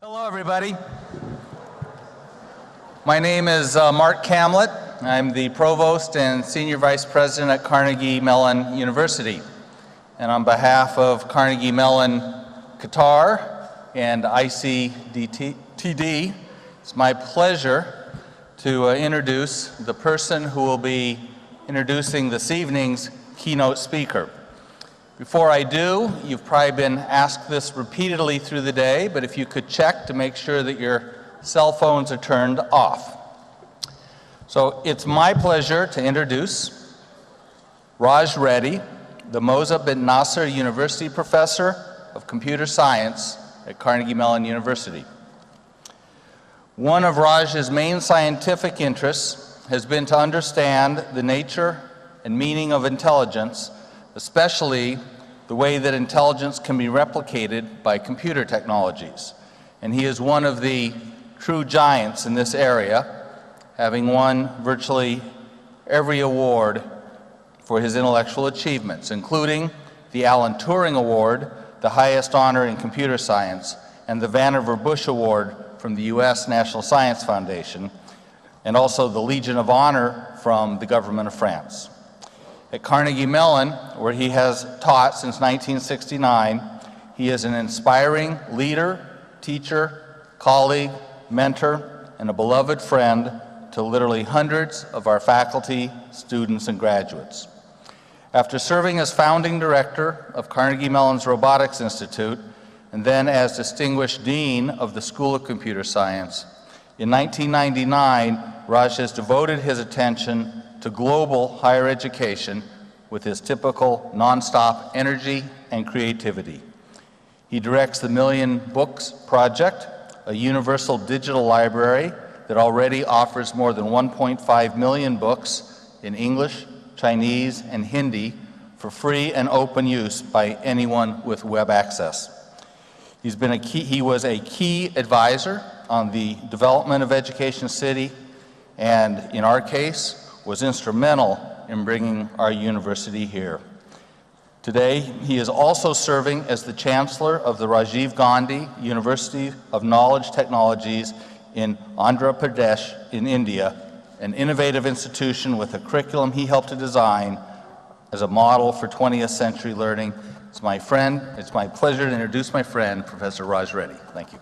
Hello, everybody. My name is Mark Camlett. I'm the Provost and Senior Vice President at Carnegie Mellon University. And on behalf of Carnegie Mellon Qatar and ICTD, it's my pleasure to introduce the person who will be introducing this evening's keynote speaker. Before I do, you've probably been asked this repeatedly through the day, but if you could check to make sure that your cell phones are turned off. So it's my pleasure to introduce Raj Reddy, the Moza bin Nasser University Professor of Computer Science at Carnegie Mellon University. One of Raj's main scientific interests has been to understand the nature and meaning of intelligence, especially the way that intelligence can be replicated by computer technologies. And he is one of the true giants in this area, having won virtually every award for his intellectual achievements, including the Alan Turing Award, the highest honor in computer science, and the Vannevar Bush Award from the U.S. National Science Foundation, and also the Legion of Honor from the government of France. At Carnegie Mellon, where he has taught since 1969, he is an inspiring leader, teacher, colleague, mentor, and a beloved friend to literally hundreds of our faculty, students, and graduates. After serving as founding director of Carnegie Mellon's Robotics Institute, and then as distinguished dean of the School of Computer Science, in 1999, Raj has devoted his attention to global higher education with his typical nonstop energy and creativity. He directs the Million Books Project, a universal digital library that already offers more than 1.5 million books in English, Chinese, and Hindi for free and open use by anyone with web access. He was a key advisor on the development of Education City, and in our case, was instrumental in bringing our university here. Today, he is also serving as the Chancellor of the Rajiv Gandhi University of Knowledge Technologies in Andhra Pradesh in India, an innovative institution with a curriculum he helped to design as a model for 20th century learning. It's my pleasure to introduce my friend, Professor Raj Reddy. Thank you.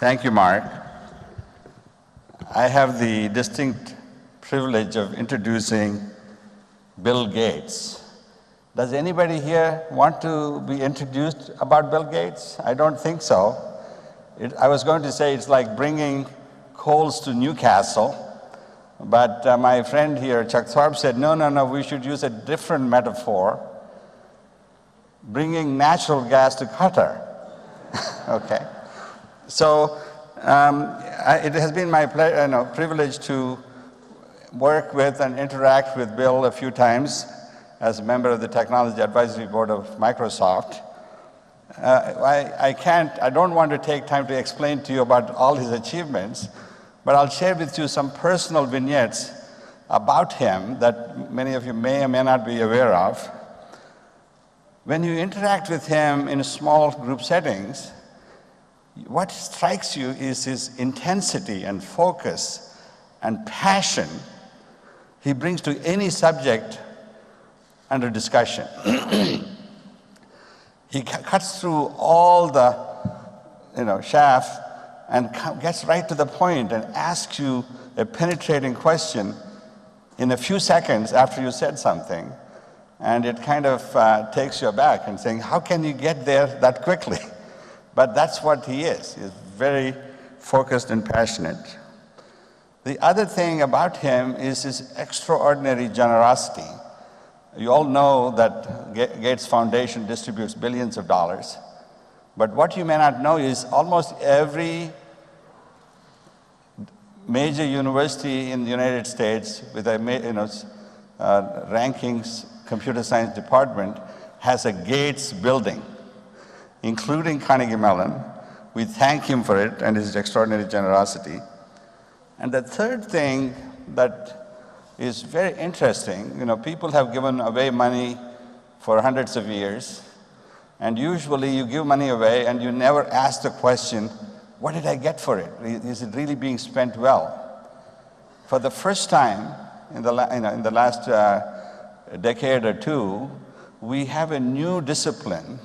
Thank you, Mark. I have the distinct privilege of introducing Bill Gates. Does anybody here want to be introduced about Bill Gates? I don't think so. I was going to say it's like bringing coals to Newcastle, but my friend here, Chuck Thorpe, said, no, we should use a different metaphor, bringing natural gas to Qatar. Okay. So it has been my privilege to work with and interact with Bill a few times as a member of the Technology Advisory Board of Microsoft. I don't want to take time to explain to you about all his achievements, but I'll share with you some personal vignettes about him that many of you may or may not be aware of. When you interact with him in small group settings, what strikes you is his intensity and focus and passion he brings to any subject under discussion. He cuts through all the chaff and gets right to the point and asks you a penetrating question in a few seconds after you said something. And it kind of takes you aback and saying, how can you get there that quickly? But that's what he is. He's very focused and passionate. The other thing about him is his extraordinary generosity. You all know that Gates Foundation distributes billions of dollars. But what you may not know is almost every major university in the United States with a rankings computer science department has a Gates building, including Carnegie Mellon. We thank him for it and his extraordinary generosity. And the third thing that is very interesting. You know, people have given away money for hundreds of years, and usually you give money away and you never ask the question, what did I get for it? Is it really being spent well? For the first time in the last decade or two, we have a new discipline,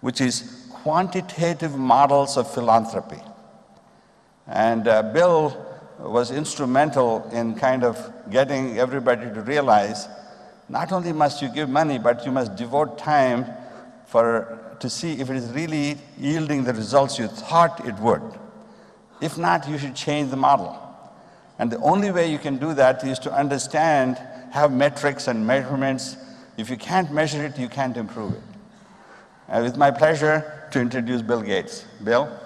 which is quantitative models of philanthropy. And Bill was instrumental in kind of getting everybody to realize not only must you give money, but you must devote time to see if it is really yielding the results you thought it would. If not, you should change the model. And the only way you can do that is to understand, have metrics and measurements. If you can't measure it, you can't improve it. It's my pleasure to introduce Bill Gates. Bill?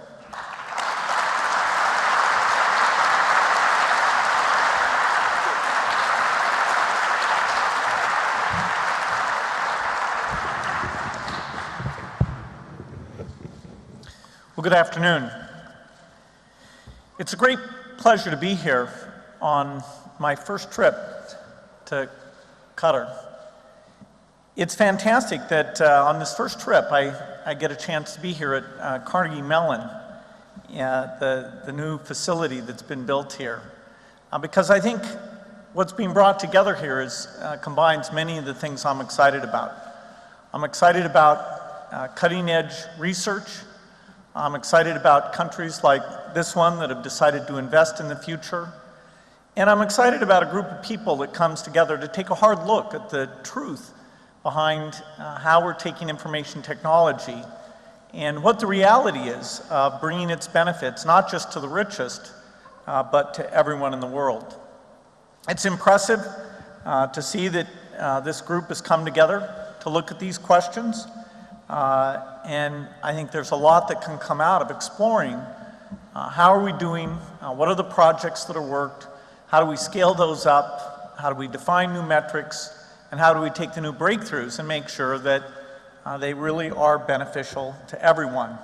Well, good afternoon. It's a great pleasure to be here on my first trip to Qatar. It's fantastic that on this first trip I get a chance to be here at Carnegie Mellon, the new facility that's been built here, because I think what's being brought together here combines many of the things I'm excited about. I'm excited about cutting-edge research. I'm excited about countries like this one that have decided to invest in the future. And I'm excited about a group of people that comes together to take a hard look at the truth behind how we're taking information technology and what the reality is of bringing its benefits not just to the richest, but to everyone in the world. It's impressive to see that this group has come together to look at these questions. And I think there's a lot that can come out of exploring how are we doing, what are the projects that are worked, how do we scale those up, how do we define new metrics, and how do we take the new breakthroughs and make sure that they really are beneficial to everyone.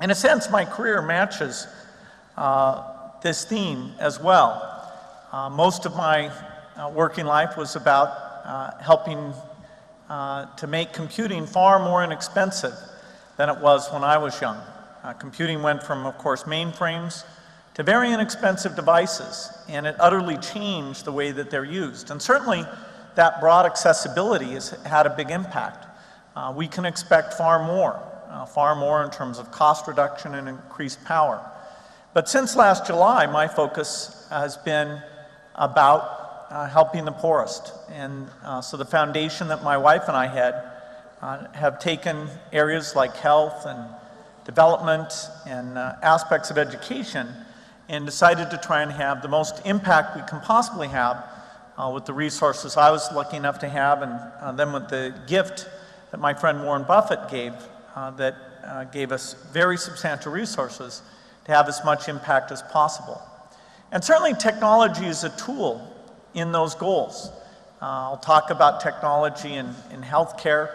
In a sense, my career matches this theme as well. Most of my working life was about helping to make computing far more inexpensive than it was when I was young. Computing went from, of course, mainframes to very inexpensive devices, and it utterly changed the way that they're used. And certainly, that broad accessibility has had a big impact. We can expect far more in terms of cost reduction and increased power. But since last July, my focus has been about helping the poorest. And so the foundation that my wife and I had have taken areas like health and development and aspects of education and decided to try and have the most impact we can possibly have with the resources I was lucky enough to have, and then with the gift that my friend Warren Buffett gave that gave us very substantial resources to have as much impact as possible. And certainly technology is a tool in those goals. I'll talk about technology in healthcare,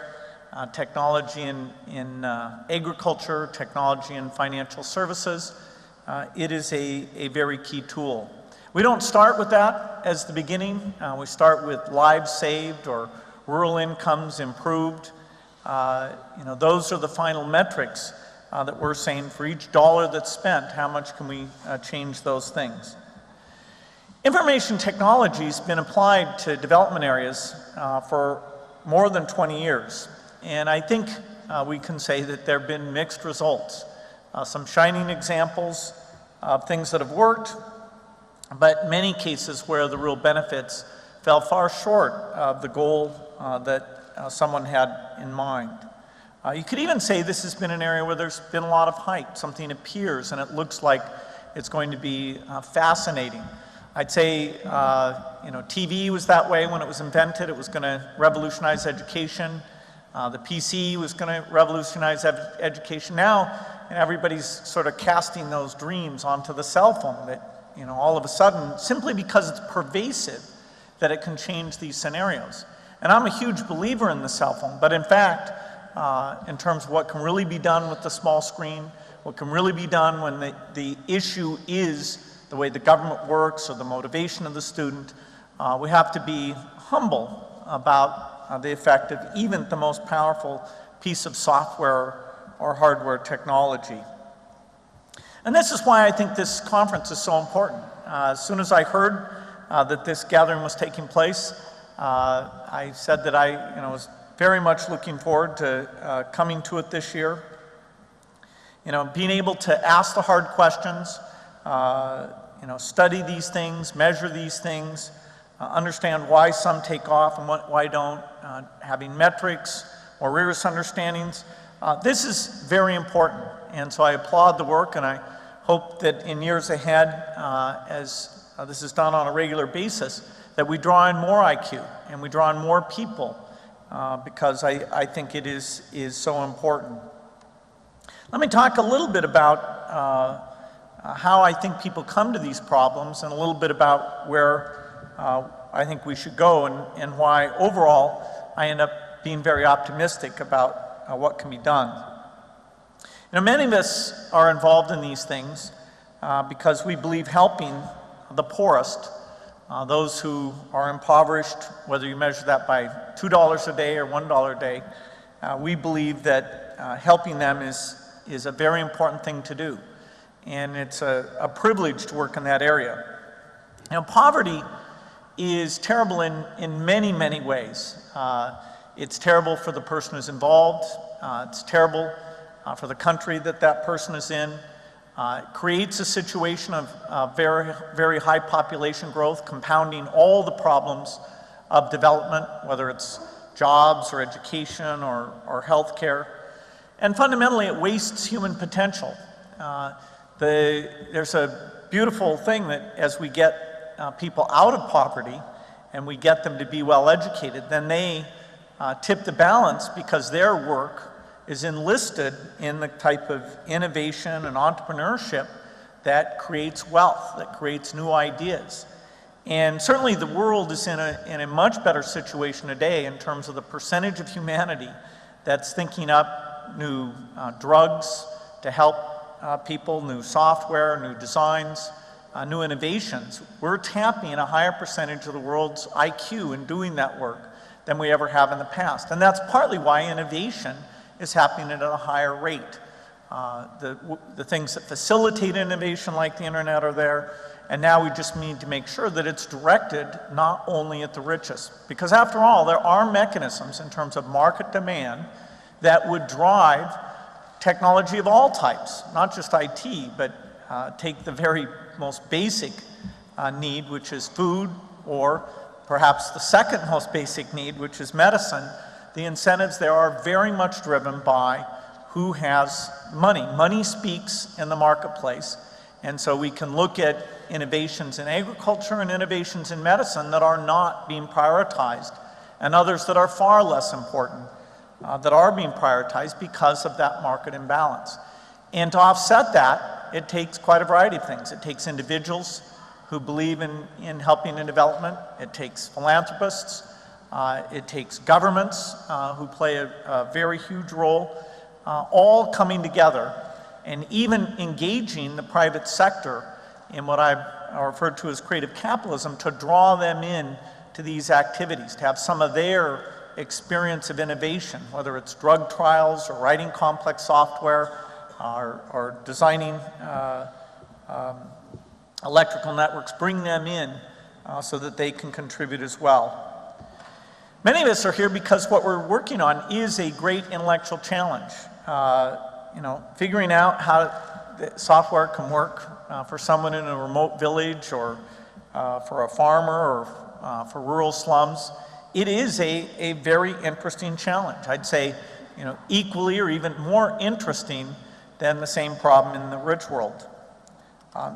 technology in agriculture, technology in financial services. It is a very key tool. We don't start with that as the beginning. We start with lives saved or rural incomes improved. Those are the final metrics that we're saying for each dollar that's spent, how much can we change those things. Information technology has been applied to development areas for more than 20 years. And I think we can say that there have been mixed results. Some shining examples of things that have worked, but many cases where the real benefits fell far short of the goal that someone had in mind. You could even say this has been an area where there's been a lot of hype. Something appears and it looks like it's going to be fascinating. I'd say, TV was that way when it was invented. It was going to revolutionize education. The PC was going to revolutionize education. Now, everybody's sort of casting those dreams onto the cell phone that, all of a sudden, simply because it's pervasive, that it can change these scenarios. And I'm a huge believer in the cell phone, but in fact, in terms of what can really be done with the small screen, what can really be done when the issue is the way the government works or the motivation of the student, We have to be humble about the effect of even the most powerful piece of software or hardware technology. And this is why I think this conference is so important. As soon as I heard that this gathering was taking place, I said that I was very much looking forward to coming to it this year. Being able to ask the hard questions, study these things, measure these things, understand why some take off and why don't, having metrics or rigorous understandings. This is very important, and so I applaud the work, and I hope that in years ahead, as this is done on a regular basis, that we draw in more IQ and we draw in more people, because I think it is so important. Let me talk a little bit about how I think people come to these problems, and a little bit about where I think we should go, and why overall I end up being very optimistic about what can be done. Many of us are involved in these things because we believe helping the poorest, those who are impoverished, whether you measure that by $2 a day or $1 a day, we believe that helping them is a very important thing to do. And it's a privilege to work in that area. Poverty is terrible in many, many ways. It's terrible for the person who's involved. It's terrible for the country that person is in. It creates a situation of very, very high population growth, compounding all the problems of development, whether it's jobs or education or healthcare. And fundamentally, it wastes human potential. There's a beautiful thing that as we get people out of poverty and we get them to be well educated, then they tip the balance because their work is enlisted in the type of innovation and entrepreneurship that creates wealth, that creates new ideas. And certainly the world is in a much better situation today in terms of the percentage of humanity that's thinking up new drugs to help people, new software, new designs, new innovations. We're tapping a higher percentage of the world's IQ in doing that work than we ever have in the past. And that's partly why innovation is happening at a higher rate. The things that facilitate innovation like the internet are there, and now we just need to make sure that it's directed not only at the richest. Because after all, there are mechanisms in terms of market demand that would drive technology of all types, not just IT, but take the very most basic need, which is food, or perhaps the second most basic need, which is medicine. The incentives there are very much driven by who has money. Money speaks in the marketplace, and so we can look at innovations in agriculture and innovations in medicine that are not being prioritized, and others that are far less important that are being prioritized because of that market imbalance. And to offset that, it takes quite a variety of things. It takes individuals who believe in helping in development. It takes philanthropists. It takes governments who play a very huge role, all coming together and even engaging the private sector in what I refer to as creative capitalism to draw them in to these activities, to have some of their experience of innovation, whether it's drug trials or writing complex software or designing electrical networks, bring them in so that they can contribute as well. Many of us are here because what we're working on is a great intellectual challenge. Figuring out how the software can work for someone in a remote village or for a farmer or for rural slums. It is a very interesting challenge. I'd say, equally or even more interesting than the same problem in the rich world.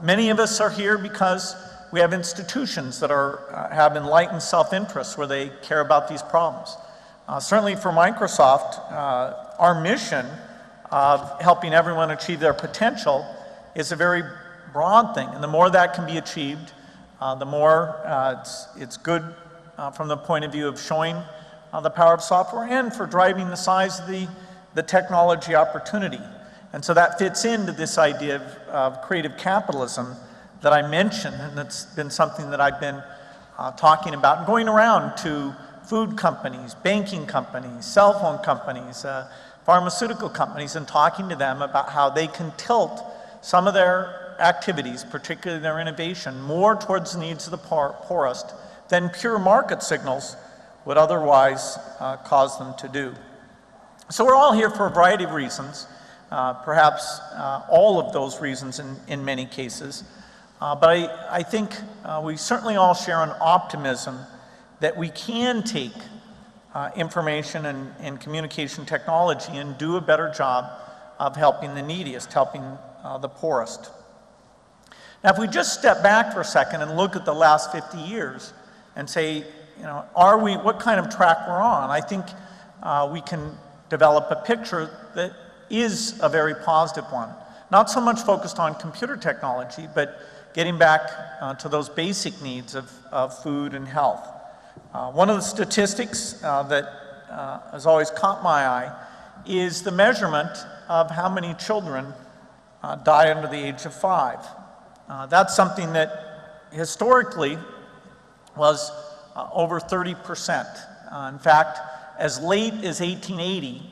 Many of us are here because we have institutions that have enlightened self-interest where they care about these problems. Certainly for Microsoft, our mission of helping everyone achieve their potential is a very broad thing. And the more that can be achieved, the more it's good from the point of view of showing the power of software and for driving the size of the technology opportunity. And so that fits into this idea of creative capitalism that I mentioned, and that's been something that I've been talking about and going around to food companies, banking companies, cell phone companies, pharmaceutical companies, and talking to them about how they can tilt some of their activities, particularly their innovation, more towards the needs of the poorest than pure market signals would otherwise cause them to do. So we're all here for a variety of reasons, perhaps all of those reasons in many cases. But I think we certainly all share an optimism that we can take information and communication technology and do a better job of helping the neediest, helping the poorest. Now, if we just step back for a second and look at the last 50 years and say, what kind of track we're on, I think we can develop a picture that is a very positive one. Not so much focused on computer technology, but getting back to those basic needs of food and health. One of the statistics that has always caught my eye is the measurement of how many children die under the age of 5. That's something that historically was over 30%. In fact, as late as 1880,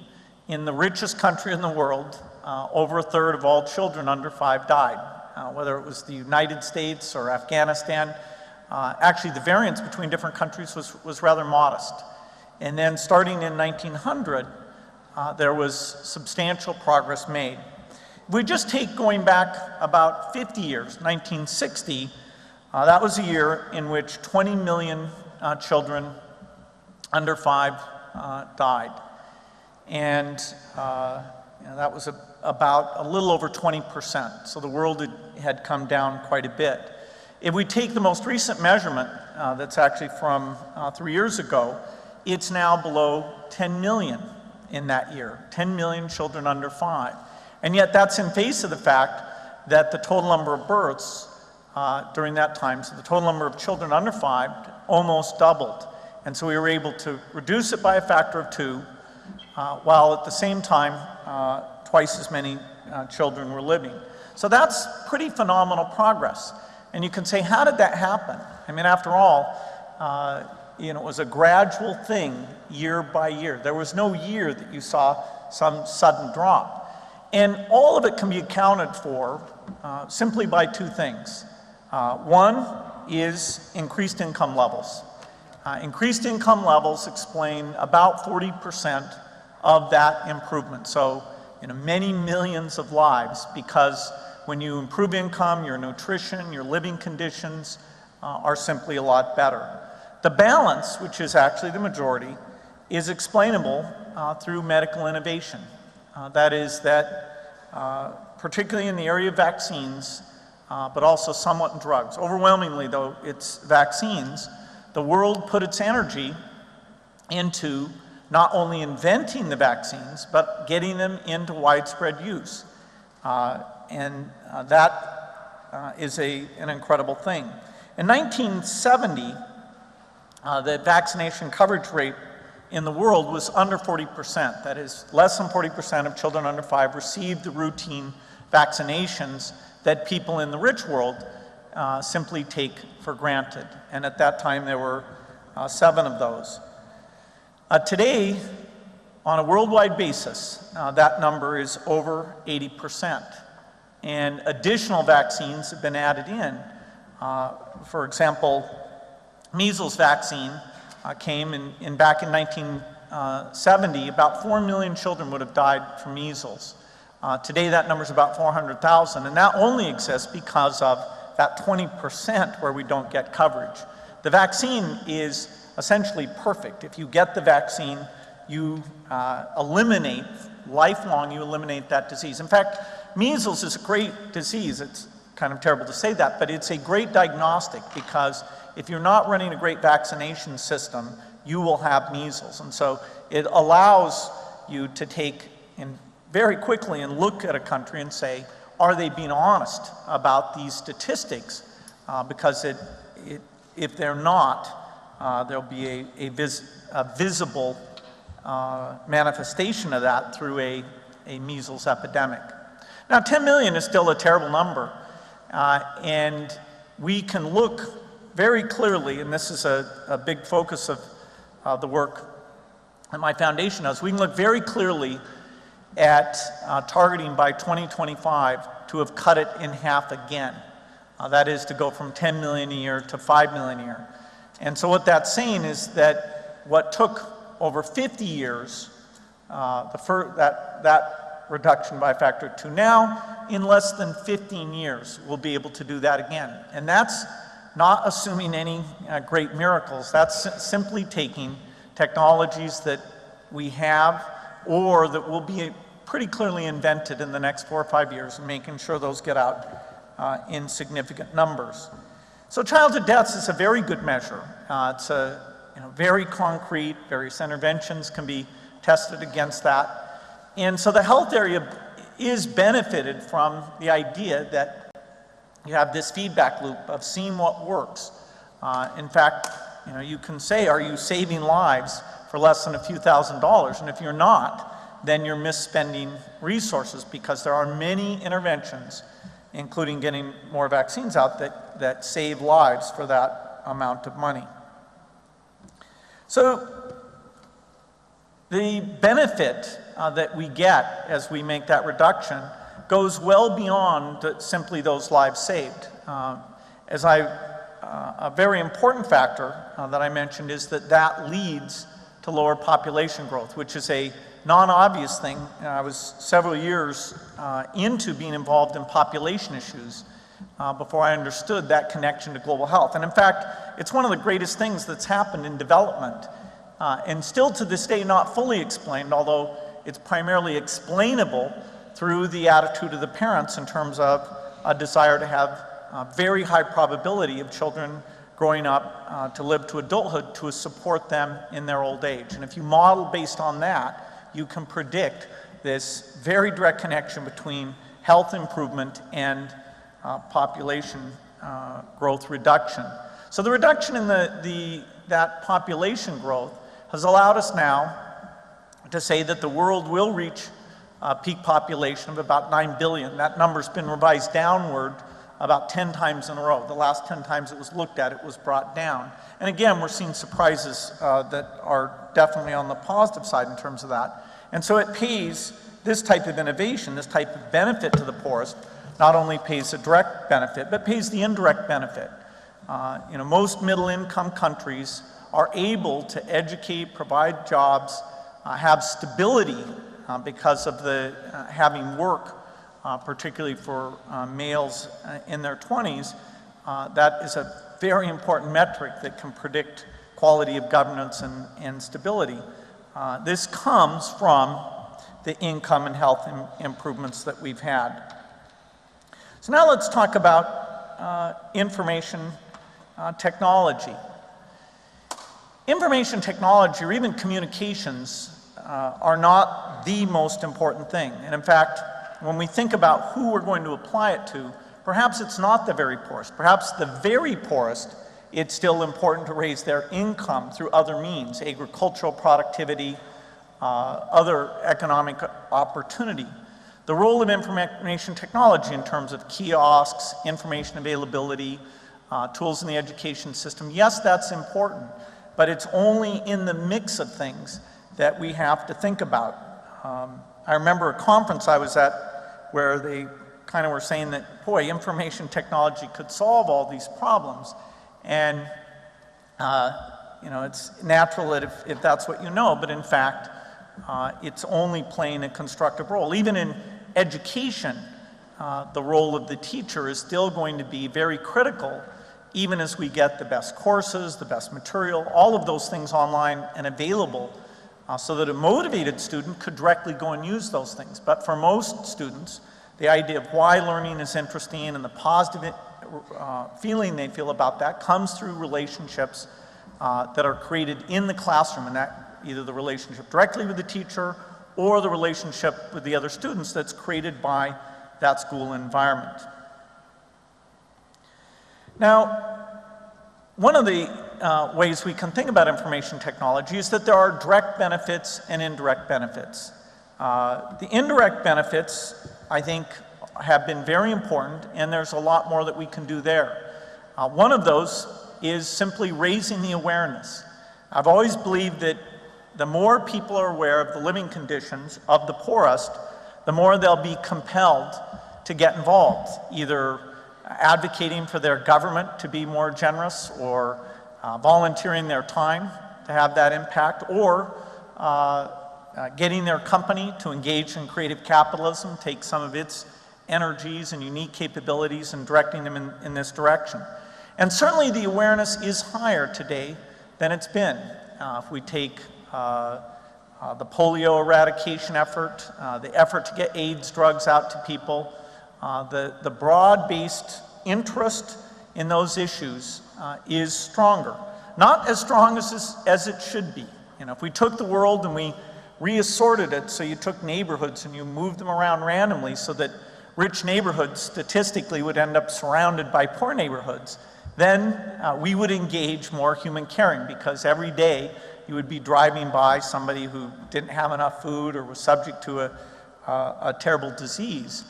in the richest country in the world, over a third of all children under 5 died, whether it was the United States or Afghanistan. Actually, the variance between different countries was rather modest. And then starting in 1900, there was substantial progress made. If we just take going back about 50 years, 1960, that was a year in which 20 million children under 5 died. And that was about a little over 20%. So the world had come down quite a bit. If we take the most recent measurement, that's actually from 3 years ago, it's now below 10 million in that year, 10 million children under 5. And yet that's in face of the fact that the total number of births during that time, so the total number of children under 5 almost doubled. And so we were able to reduce it by a factor of 2, while at the same time, twice as many children were living. So that's pretty phenomenal progress. And you can say, how did that happen? I mean, after all, it was a gradual thing year by year. There was no year that you saw some sudden drop. And all of it can be accounted for simply by 2 things. One is increased income levels. Increased income levels explain about 40% of that improvement. So, many millions of lives, because when you improve income, your nutrition, your living conditions are simply a lot better. The balance, which is actually the majority, is explainable through medical innovation. That is that, particularly in the area of vaccines, but also somewhat in drugs. Overwhelmingly, though, it's vaccines. The world put its energy into not only inventing the vaccines, but getting them into widespread use. And that is an incredible thing. In 1970, the vaccination coverage rate in the world was under 40%. That is, less than 40% of children under 5 received the routine vaccinations that people in the rich world simply take for granted. And at that time, there were 7 of those. Today, on a worldwide basis, that number is over 80%. And additional vaccines have been added in. For example, measles vaccine came back in 1970, about 4 million children would have died from measles. Today, that number is about 400,000, and that only exists because of that 20% where we don't get coverage. The vaccine is essentially perfect. If you get the vaccine, you eliminate, lifelong, you eliminate that disease. In fact, measles is a great disease. It's kind of terrible to say that, but it's a great diagnostic, because if you're not running a great vaccination system, you will have measles. And so it allows you to take in very quickly and look at a country and say, are they being honest about these statistics? Because if they're not, there'll be a visible manifestation of that through a measles epidemic. Now, 10 million is still a terrible number, and we can look very clearly, and this is a big focus of the work that my foundation does, we can look very clearly at targeting by 2025 to have cut it in half again. That is to go from 10 million a year to 5 million a year. And so what that's saying is that what took over 50 years, that reduction by a factor of 2, now in less than 15 years we'll be able to do that again. And that's not assuming any great miracles. That's simply taking technologies that we have or that will be pretty clearly invented in the next 4 or 5 years and making sure those get out in significant numbers. So childhood deaths is a very good measure. It's very concrete. Various interventions can be tested against that. And so the health area is benefited from the idea that you have this feedback loop of seeing what works. In fact, you can say, are you saving lives for less than a few $1,000s? And if you're not, then you're misspending resources, because there are many interventions, including getting more vaccines out, that save lives for that amount of money. So the benefit that we get as we make that reduction goes well beyond simply those lives saved. A very important factor that I mentioned is that leads to lower population growth, which is a non-obvious thing. I was several years into being involved in population issues before I understood that connection to global health. And in fact, it's one of the greatest things that's happened in development, and still to this day not fully explained, although it's primarily explainable through the attitude of the parents in terms of a desire to have a very high probability of children growing up to live to adulthood to support them in their old age. And if you model based on that, you can predict this very direct connection between health improvement and population growth reduction. So the reduction in that population growth has allowed us now to say that the world will reach a peak population of about 9 billion. That number's been revised downward about 10 times in a row. The last 10 times it was looked at, it was brought down. And again, we're seeing surprises that are definitely on the positive side in terms of that. And so it pays, this type of innovation, this type of benefit to the poorest, not only pays a direct benefit, but pays the indirect benefit. Most middle-income countries are able to educate, provide jobs, have stability because of the having work, particularly for males in their 20s. That is a very important metric that can predict quality of governance and stability. This comes from the income and health improvements that we've had. So now let's talk about information technology. Information technology, or even communications, are not the most important thing. And in fact, when we think about who we're going to apply it to, perhaps it's not the very poorest. Perhaps the very poorest, it's still important to raise their income through other means, agricultural productivity, other economic opportunity. The role of information technology in terms of kiosks, information availability, tools in the education system, yes, that's important, but it's only in the mix of things that we have to think about. I remember a conference I was at where they kind of were saying that, boy, information technology could solve all these problems. And, it's natural that if that's what you know, but in fact, it's only playing a constructive role. Even in education, the role of the teacher is still going to be very critical, even as we get the best courses, the best material, all of those things online and available, so that a motivated student could directly go and use those things. But for most students, the idea of why learning is interesting and the positive feeling they feel about that comes through relationships that are created in the classroom, and that either the relationship directly with the teacher or the relationship with the other students that's created by that school environment. Now, one of the ways we can think about information technology is that there are direct benefits and indirect benefits. The indirect benefits, I think, have been very important, and there's a lot more that we can do there. One of those is simply raising the awareness. I've always believed that the more people are aware of the living conditions of the poorest, the more they'll be compelled to get involved, either advocating for their government to be more generous, or volunteering their time to have that impact, or getting their company to engage in creative capitalism, take some of its energies and unique capabilities and directing them in this direction. And certainly the awareness is higher today than it's been. If we take the polio eradication effort, the effort to get AIDS drugs out to people, the broad-based interest in those issues is stronger. Not as strong as it should be. You know, if we took the world and we reassorted it, so you took neighborhoods and you moved them around randomly so that rich neighborhoods statistically would end up surrounded by poor neighborhoods, then we would engage more human caring, because every day you would be driving by somebody who didn't have enough food or was subject to a terrible disease.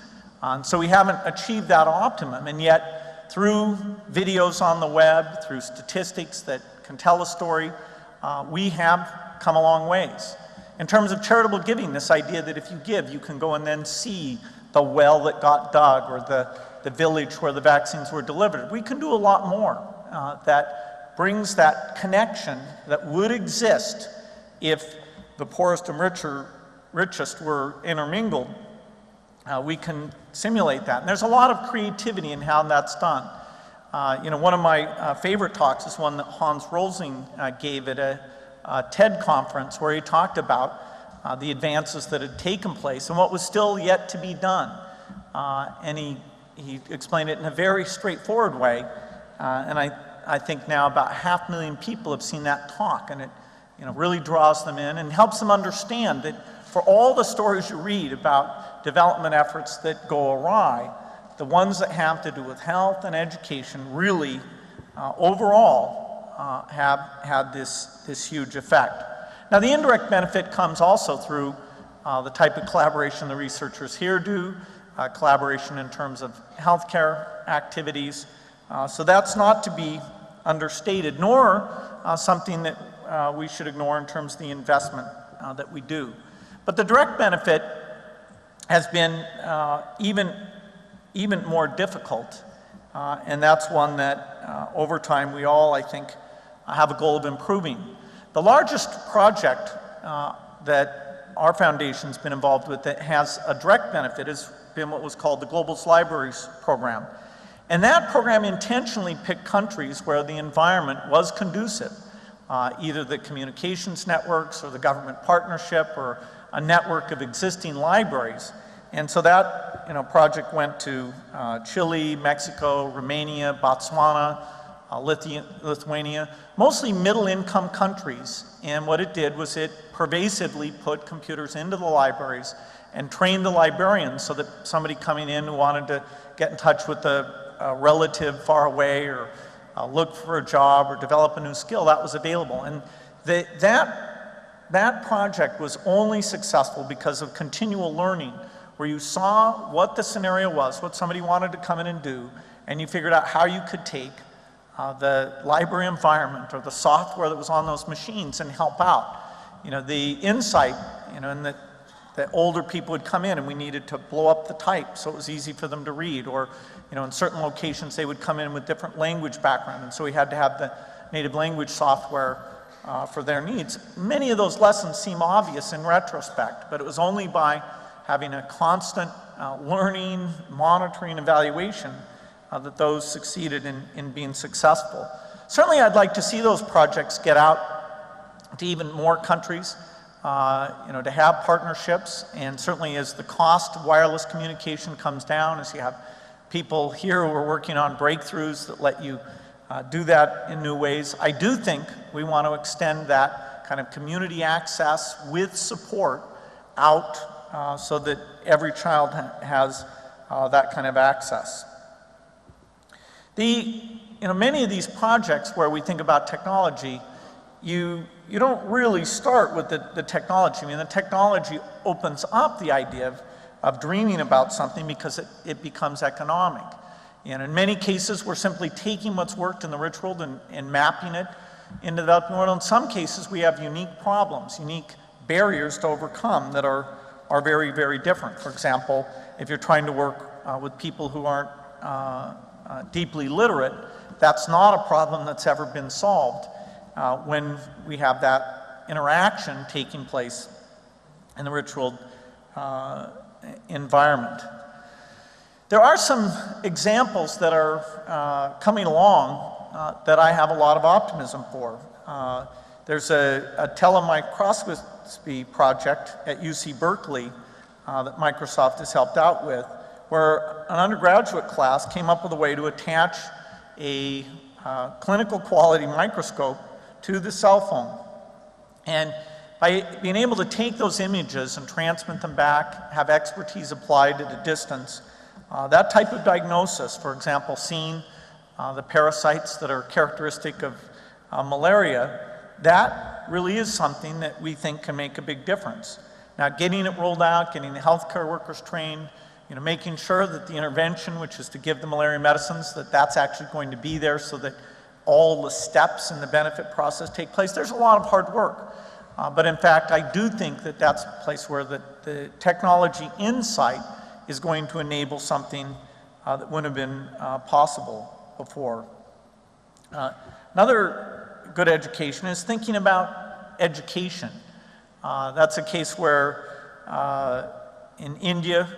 So we haven't achieved that optimum, and yet through videos on the web, through statistics that can tell a story, we have come a long ways. In terms of charitable giving, this idea that if you give, you can go and then see the well that got dug, or the village where the vaccines were delivered. We can do a lot more that brings that connection that would exist if the poorest and richest were intermingled. We can simulate that. And there's a lot of creativity in how that's done. You know, one of my favorite talks is one that Hans Rosling gave at a TED conference, where he talked about the advances that had taken place and what was still yet to be done. And he explained it in a very straightforward way. And I think now about 500,000 people have seen that talk, and it, you know, really draws them in and helps them understand that for all the stories you read about development efforts that go awry, the ones that have to do with health and education really overall have had this huge effect. Now, the indirect benefit comes also through the type of collaboration the researchers here do, collaboration in terms of healthcare activities. So that's not to be understated, nor something that we should ignore in terms of the investment that we do. But the direct benefit has been even more difficult, and that's one that over time we all, I think, have a goal of improving. The largest project that our foundation's been involved with that has a direct benefit has been what was called the Global Libraries Program. And that program intentionally picked countries where the environment was conducive, either the communications networks or the government partnership or a network of existing libraries. And so that, you know, project went to Chile, Mexico, Romania, Botswana, Lithuania, mostly middle-income countries. And what it did was it pervasively put computers into the libraries and trained the librarians so that somebody coming in who wanted to get in touch with a relative far away, or look for a job or develop a new skill, that was available. And that project was only successful because of continual learning, where you saw what the scenario was, what somebody wanted to come in and do, and you figured out how you could take the library environment or the software that was on those machines and help out. You know, the insight, you know, and the older people would come in and we needed to blow up the type so it was easy for them to read, or, you know, in certain locations they would come in with different language background, and so we had to have the native language software for their needs. Many of those lessons seem obvious in retrospect, but it was only by having a constant learning, monitoring, evaluation that those succeeded in being successful. Certainly I'd like to see those projects get out to even more countries, you know, to have partnerships, and certainly as the cost of wireless communication comes down, as you have people here who are working on breakthroughs that let you do that in new ways, I do think we want to extend that kind of community access with support out so that every child has that kind of access. Many of these projects where we think about technology, you don't really start with the technology. I mean, the technology opens up the idea of dreaming about something because it becomes economic. And in many cases, we're simply taking what's worked in the rich world and mapping it in the developing world. In some cases, we have unique problems, unique barriers to overcome that are very, very different. For example, if you're trying to work with people who aren't deeply literate, that's not a problem that's ever been solved when we have that interaction taking place in the rich world environment. There are some examples that are coming along that I have a lot of optimism for. There's a telemicroscopy project at UC Berkeley that Microsoft has helped out with, where an undergraduate class came up with a way to attach a clinical quality microscope to the cell phone. And by being able to take those images and transmit them back, have expertise applied at a distance, that type of diagnosis, for example, seeing the parasites that are characteristic of malaria, that really is something that we think can make a big difference. Now, getting it rolled out, getting the healthcare workers trained, making sure that the intervention, which is to give the malaria medicines, that's actually going to be there so that all the steps in the benefit process take place. There's a lot of hard work. But in fact, I do think that that's a place where the technology insight is going to enable something that wouldn't have been possible before. Another good education is thinking about education. That's a case where in India,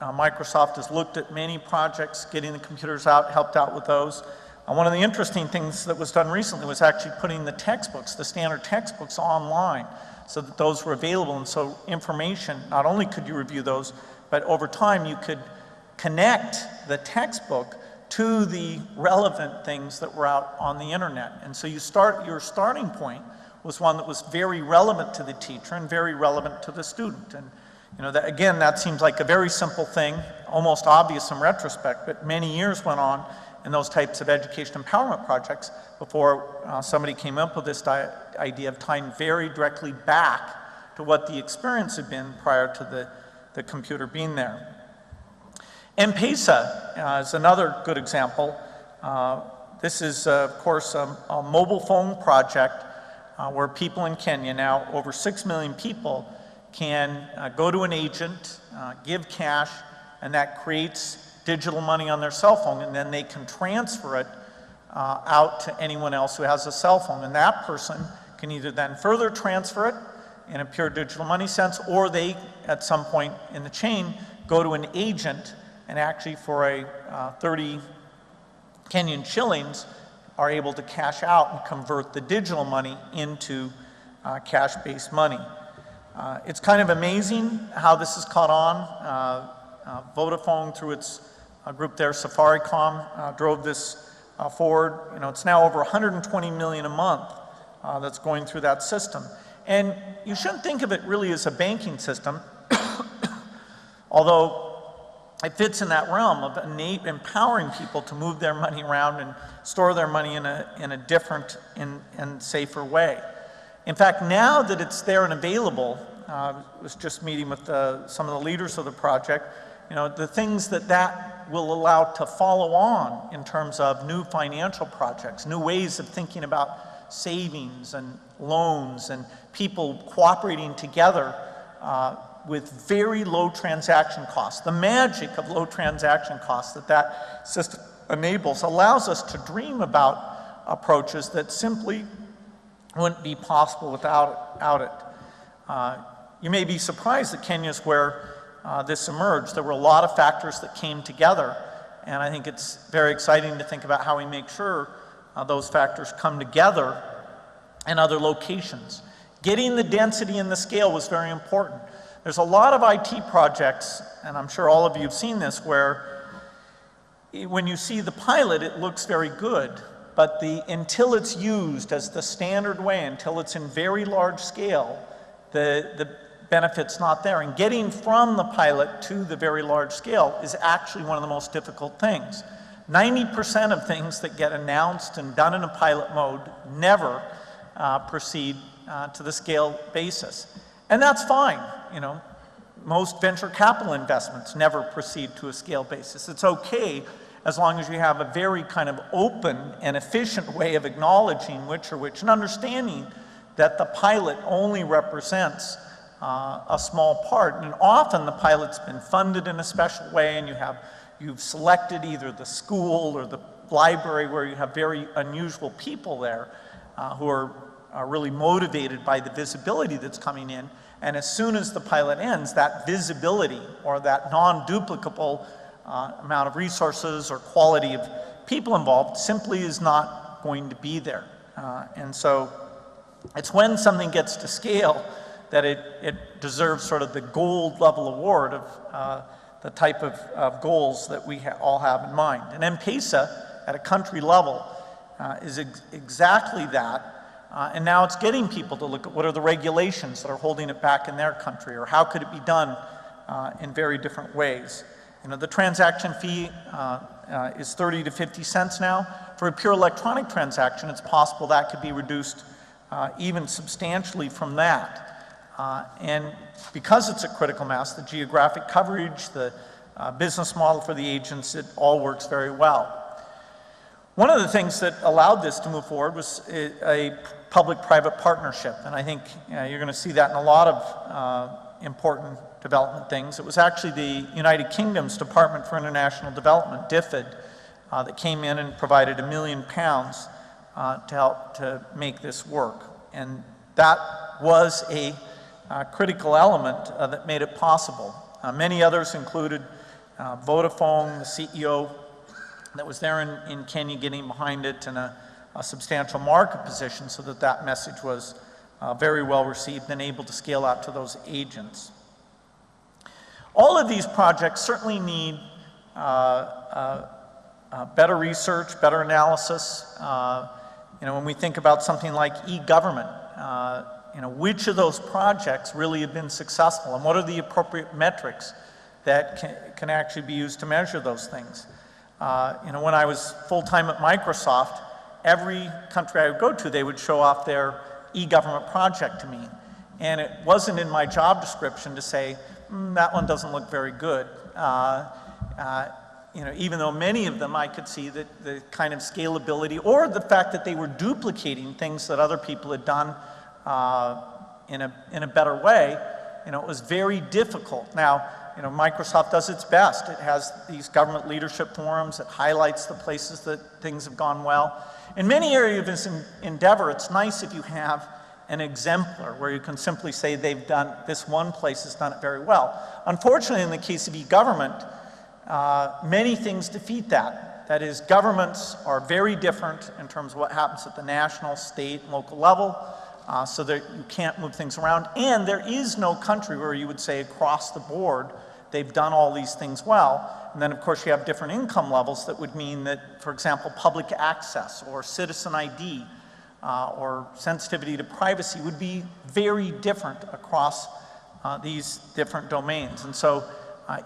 Microsoft has looked at many projects, getting the computers out, helped out with those. One of the interesting things that was done recently was actually putting the textbooks, the standard textbooks, online so that those were available. And so information, not only could you review those, but over time you could connect the textbook to the relevant things that were out on the internet. And so your starting point was one that was very relevant to the teacher and very relevant to the student. And that seems like a very simple thing, almost obvious in retrospect, but many years went on in those types of education empowerment projects before somebody came up with this idea of tying very directly back to what the experience had been prior to the computer being there. M-Pesa is another good example. This is, of course, a mobile phone project where people in Kenya, now over 6 million people, can go to an agent, give cash, and that creates digital money on their cell phone, and then they can transfer it out to anyone else who has a cell phone. And that person can either then further transfer it in a pure digital money sense, or they, at some point in the chain, go to an agent and actually for a 30 Kenyan shillings are able to cash out and convert the digital money into cash-based money. It's kind of amazing how this has caught on. Vodafone, through its group there, Safaricom, drove this forward. It's now over 120 million a month that's going through that system. And you shouldn't think of it really as a banking system, although it fits in that realm of empowering people to move their money around and store their money in a different and safer way. In fact, now that it's there and available, I was just meeting with some of the leaders of the project, the things that will allow to follow on in terms of new financial projects, new ways of thinking about savings and loans and people cooperating together with very low transaction costs. The magic of low transaction costs that system enables allows us to dream about approaches that simply wouldn't be possible without it. You may be surprised that Kenya is where this emerged. There were a lot of factors that came together, and I think it's very exciting to think about how we make sure those factors come together in other locations. Getting the density and the scale was very important. There's a lot of IT projects, and I'm sure all of you have seen this, where when you see the pilot, it looks very good, but until it's used as the standard way, until it's in very large scale, the benefit's not there. And getting from the pilot to the very large scale is actually one of the most difficult things. 90% of things that get announced and done in a pilot mode never proceed to the scale basis. And that's fine. Most venture capital investments never proceed to a scale basis. It's okay as long as you have a very kind of open and efficient way of acknowledging which are which and understanding that the pilot only represents a small part. And often the pilot's been funded in a special way, and you've selected either the school or the library where you have very unusual people there who are really motivated by the visibility that's coming in. And as soon as the pilot ends, that visibility or that non-duplicable amount of resources or quality of people involved simply is not going to be there. And so it's when something gets to scale that it deserves sort of the gold level award of the type of goals that we all have in mind. And M-Pesa at a country level is exactly that. And now it's getting people to look at what are the regulations that are holding it back in their country, or how could it be done in very different ways. You know, the transaction fee is 30 to 50 cents now. For a pure electronic transaction, it's possible that could be reduced even substantially from that. And because it's a critical mass, the geographic coverage, the business model for the agents, it all works very well. One of the things that allowed this to move forward was a public-private partnership, and I think you're going to see that in a lot of important development things. It was actually the United Kingdom's Department for International Development, DFID, that came in and provided £1 million to help to make this work. And that was a critical element that made it possible. Many others included Vodafone, the CEO that was there in Kenya getting behind it, and a substantial market position so that that message was very well received and able to scale out to those agents. All of these projects certainly need better research, better analysis. You know, when we think about something like e-government, you know, which of those projects really have been successful, and what are the appropriate metrics that can actually be used to measure those things? You know, when I was full-time at Microsoft, every country I would go to, they would show off their e-government project to me. And it wasn't in my job description to say, that one doesn't look very good. You know, even though many of them I could see that the kind of scalability or the fact that they were duplicating things that other people had done in a better way, you know, it was very difficult. Now, you know, Microsoft does its best. It has these government leadership forums. It highlights the places that things have gone well. In many areas of this endeavor, it's nice if you have an exemplar where you can simply say they've done, this one place has done it very well. Unfortunately, in the case of e-government, many things defeat that. That is, governments are very different in terms of what happens at the national, state, and local level, so that you can't move things around. And there is no country where you would say across the board they've done all these things well. And then, of course, you have different income levels that would mean that, for example, public access or citizen ID or sensitivity to privacy would be very different across these different domains. And so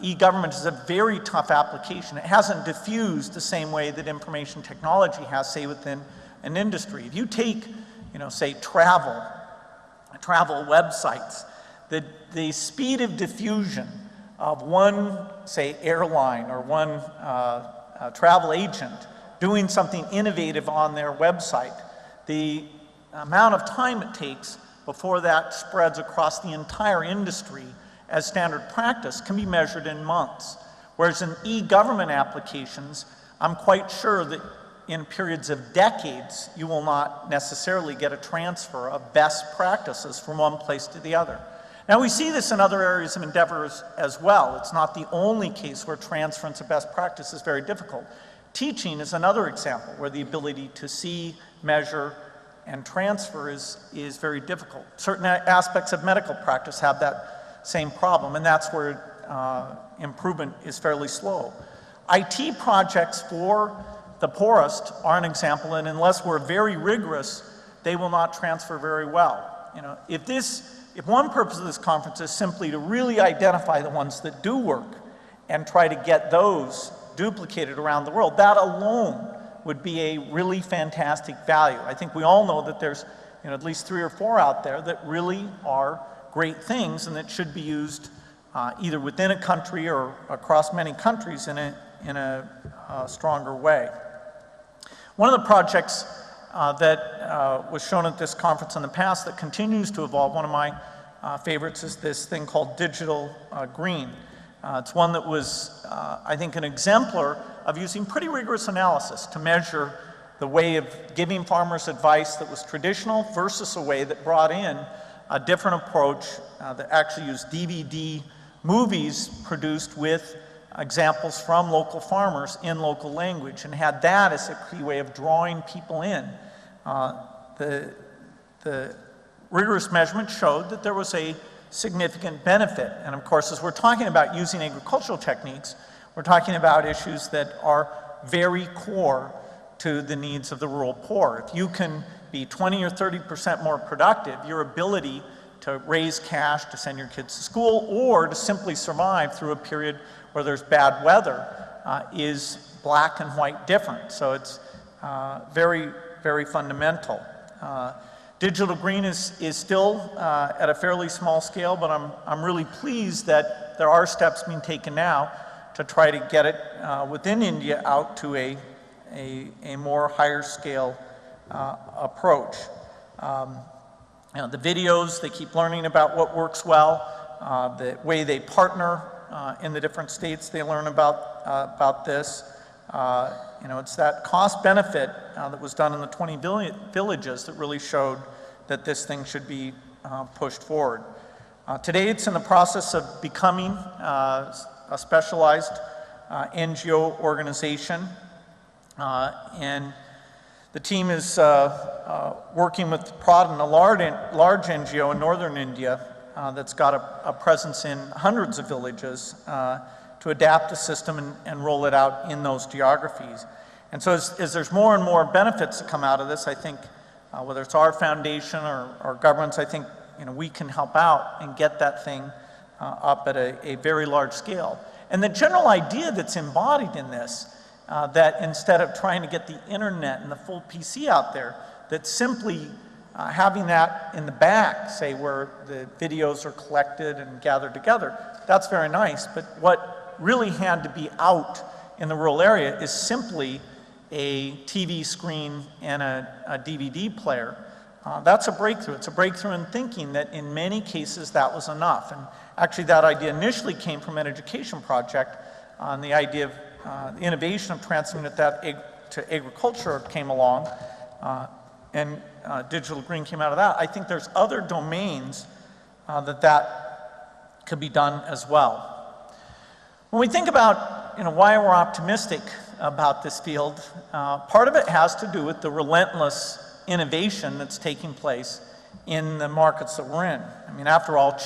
e-government is a very tough application. It hasn't diffused the same way that information technology has, say, within an industry. If you take, you know, say travel websites, the speed of diffusion of one, say, airline or one travel agent doing something innovative on their website, the amount of time it takes before that spreads across the entire industry as standard practice can be measured in months. Whereas in e-government applications, I'm quite sure that in periods of decades, you will not necessarily get a transfer of best practices from one place to the other. Now, we see this in other areas of endeavors as well. It's not the only case where transference of best practice is very difficult. Teaching is another example where the ability to see, measure, and transfer is very difficult. Certain aspects of medical practice have that same problem, and that's where improvement is fairly slow. IT projects for the poorest are an example, and unless we're very rigorous, they will not transfer very well. You know, if one purpose of this conference is simply to really identify the ones that do work and try to get those duplicated around the world, that alone would be a really fantastic value. I think we all know that there's, you know, at least 3 or 4 out there that really are great things and that should be used either within a country or across many countries in in a stronger way. One of the projects that was shown at this conference in the past that continues to evolve, one of my favorites is this thing called Digital Green. It's one that was, I think, an exemplar of using pretty rigorous analysis to measure the way of giving farmers advice that was traditional versus a way that brought in a different approach that actually used DVD movies produced with examples from local farmers in local language, and had that as a key way of drawing people in. The rigorous measurement showed that there was a significant benefit. And of course, as we're talking about using agricultural techniques, we're talking about issues that are very core to the needs of the rural poor. If you can be 20 or 30% more productive, your ability to raise cash to send your kids to school or to simply survive through a period where there's bad weather is black and white different. So it's very, very fundamental. Digital Green is still at a fairly small scale, but I'm really pleased that there are steps being taken now to try to get it within India out to a more higher scale approach. You know, the videos, they keep learning about what works well, the way they partner in the different states, they learn about this. You know, it's that cost benefit that was done in the 20 villages that really showed that this thing should be pushed forward. Today it's in the process of becoming a specialized NGO organization, and the team is working with Pradhan, a large NGO in northern India that's got a presence in hundreds of villages to adapt the system and roll it out in those geographies. And so as there's more and more benefits that come out of this, I think whether it's our foundation or governments, I think we can help out and get that thing up at a very large scale. And the general idea that's embodied in this, that instead of trying to get the internet and the full PC out there, that simply having that in the back, say where the videos are collected and gathered together, that's very nice. But what really had to be out in the rural area is simply a TV screen and a DVD player. That's a breakthrough. It's a breakthrough in thinking that in many cases that was enough. And actually that idea initially came from an education project on the idea of the innovation of transferring that to agriculture came along, and Digital Green came out of that. I think there's other domains that could be done as well. When we think about why we're optimistic about this field, part of it has to do with the relentless innovation that's taking place in the markets that we're in. I mean, after all,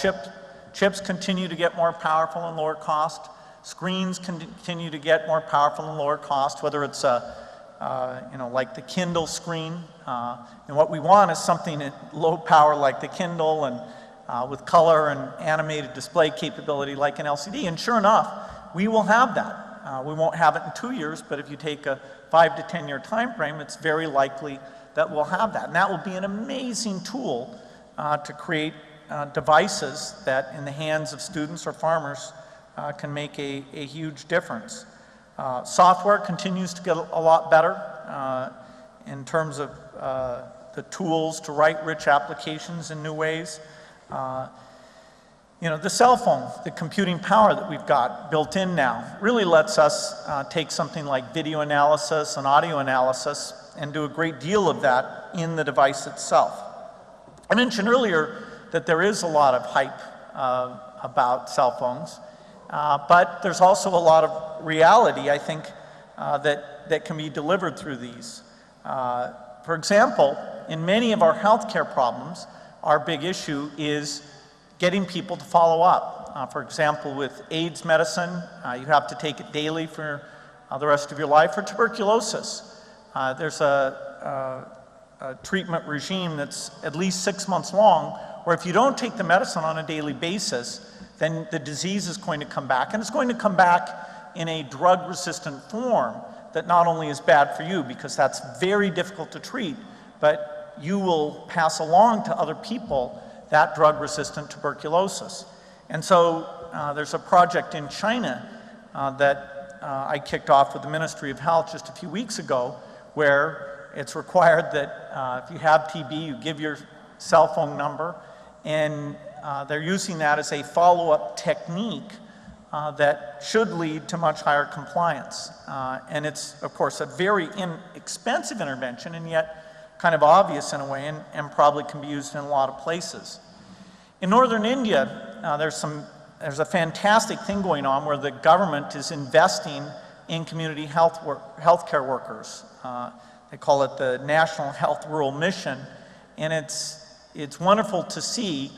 chips continue to get more powerful and lower cost. Screens continue to get more powerful and lower cost, whether it's like the Kindle screen. And what we want is something at low power like the Kindle and with color and animated display capability like an LCD. And sure enough, we will have that. We won't have it in 2 years, but if you take a 5 to 10 year time frame, it's very likely that we'll have that. And that will be an amazing tool to create devices that in the hands of students or farmers can make a huge difference. Software continues to get a lot better in terms of the tools to write rich applications in new ways. The cell phone, the computing power that we've got built in now really lets us take something like video analysis and audio analysis and do a great deal of that in the device itself. I mentioned earlier that there is a lot of hype about cell phones, but there's also a lot of reality, I think, that can be delivered through these. For example, in many of our healthcare problems, our big issue is getting people to follow up. For example, with AIDS medicine, you have to take it daily for the rest of your life. For tuberculosis, there's a treatment regime that's at least 6 months long, where if you don't take the medicine on a daily basis, then the disease is going to come back, and it's going to come back in a drug-resistant form that not only is bad for you, because that's very difficult to treat, but you will pass along to other people that drug-resistant tuberculosis. And so there's a project in China that I kicked off with the Ministry of Health just a few weeks ago, where it's required that if you have TB, you give your cell phone number, and they're using that as a follow-up technique that should lead to much higher compliance. And it's, of course, a very inexpensive intervention, and yet kind of obvious in a way, and probably can be used in a lot of places. In northern India, there's a fantastic thing going on where the government is investing in community healthcare workers. They call it the National Health Rural Mission, and it's wonderful to see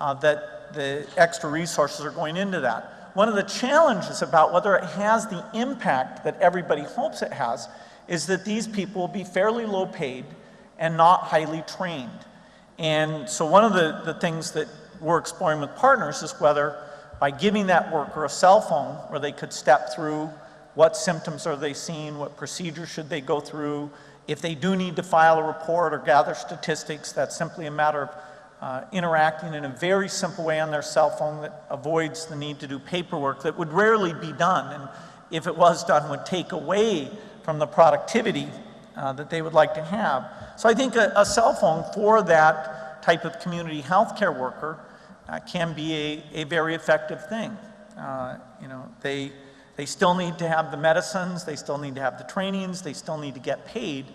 that the extra resources are going into that. One of the challenges about whether it has the impact that everybody hopes it has is that these people will be fairly low paid and not highly trained. And so one of the things that we're exploring with partners is whether by giving that worker a cell phone where they could step through what symptoms are they seeing, what procedures should they go through, if they do need to file a report or gather statistics, that's simply a matter of interacting in a very simple way on their cell phone that avoids the need to do paperwork that would rarely be done, and if it was done would take away from the productivity that they would like to have. So I think a cell phone for that type of community healthcare worker can be a very effective thing. You know, they still need to have the medicines, they still need to have the trainings, they still need to get paid,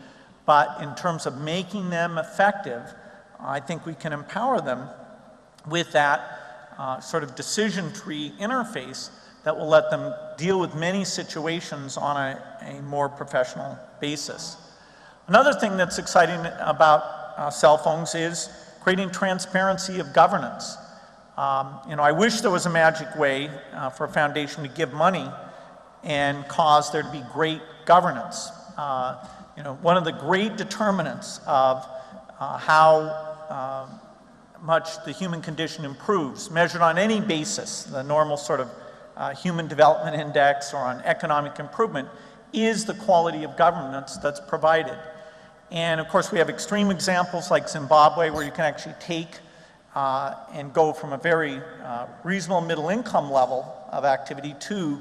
but in terms of making them effective, I think we can empower them with that sort of decision tree interface that will let them deal with many situations on a more professional basis. Another thing that's exciting about cell phones is creating transparency of governance. You know, I wish there was a magic way for a foundation to give money and cause there to be great governance. You know, one of the great determinants of how much the human condition improves, measured on any basis, the normal sort of human development index or on economic improvement, is the quality of governance that's provided. And of course we have extreme examples like Zimbabwe, where you can actually take and go from a very reasonable middle income level of activity to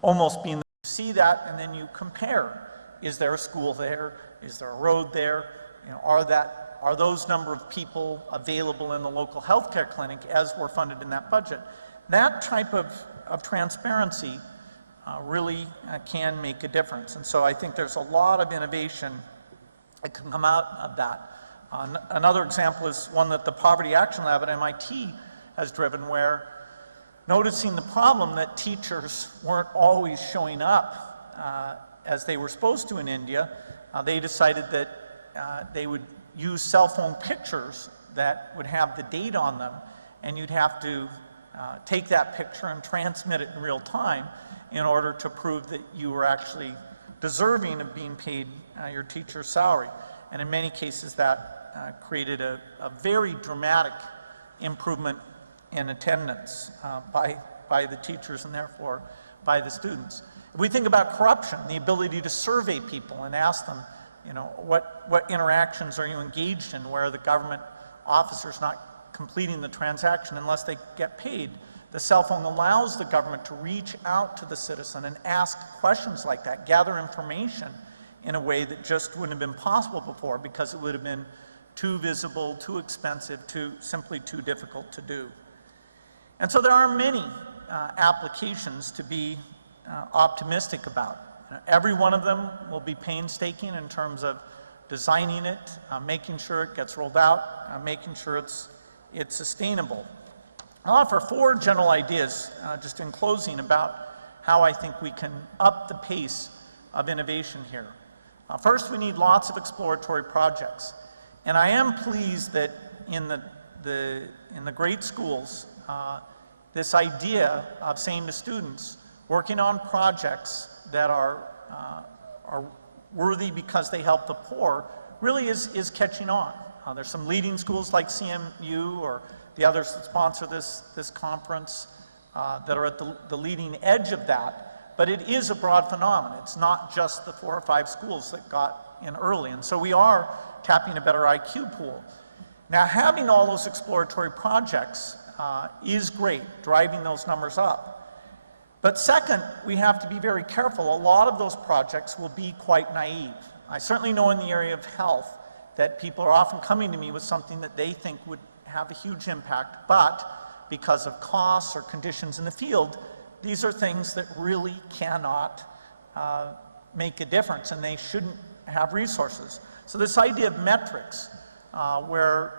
almost being, you see that and then you compare. Is there a school there? Is there a road there? You know, are those number of people available in the local healthcare clinic as were funded in that budget? That type of transparency really can make a difference. And so I think there's a lot of innovation that can come out of that. Another example is one that the Poverty Action Lab at MIT has driven, where noticing the problem that teachers weren't always showing up as they were supposed to in India, they decided that they would use cell phone pictures that would have the date on them, and you'd have to take that picture and transmit it in real time in order to prove that you were actually deserving of being paid your teacher's salary. And in many cases that created a very dramatic improvement in attendance by the teachers and therefore by the students. If we think about corruption, the ability to survey people and ask them, you know, what interactions are you engaged in where the government officer's not completing the transaction unless they get paid. The cell phone allows the government to reach out to the citizen and ask questions like that, gather information in a way that just wouldn't have been possible before because it would have been too visible, too expensive, simply too difficult to do. And so there are many applications to be optimistic about. Every one of them will be painstaking in terms of designing it, making sure it gets rolled out, making sure it's sustainable. I'll offer 4 general ideas, just in closing, about how I think we can up the pace of innovation here. First, we need lots of exploratory projects. And I am pleased that in the great schools, this idea of saying to students, working on projects that are worthy because they help the poor really is catching on. There's some leading schools like CMU or the others that sponsor this conference that are at the leading edge of that, but it is a broad phenomenon. It's not just the 4 or 5 schools that got in early, and so we are tapping a better IQ pool. Now, having all those exploratory projects is great, driving those numbers up. But second, we have to be very careful. A lot of those projects will be quite naive. I certainly know in the area of health that people are often coming to me with something that they think would have a huge impact, but because of costs or conditions in the field, these are things that really cannot make a difference, and they shouldn't have resources. So this idea of metrics, where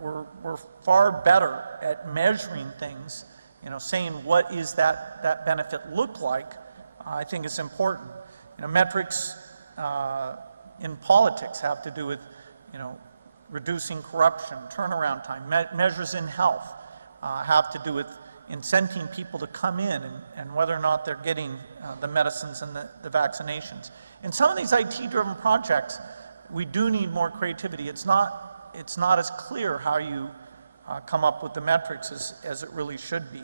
we're far better at measuring things, saying what is that benefit look like, I think is important. Metrics in politics have to do with, reducing corruption, turnaround time. Measures in health have to do with incenting people to come in and whether or not they're getting the medicines and the vaccinations. In some of these IT-driven projects, we do need more creativity. It's not as clear how you come up with the metrics as it really should be.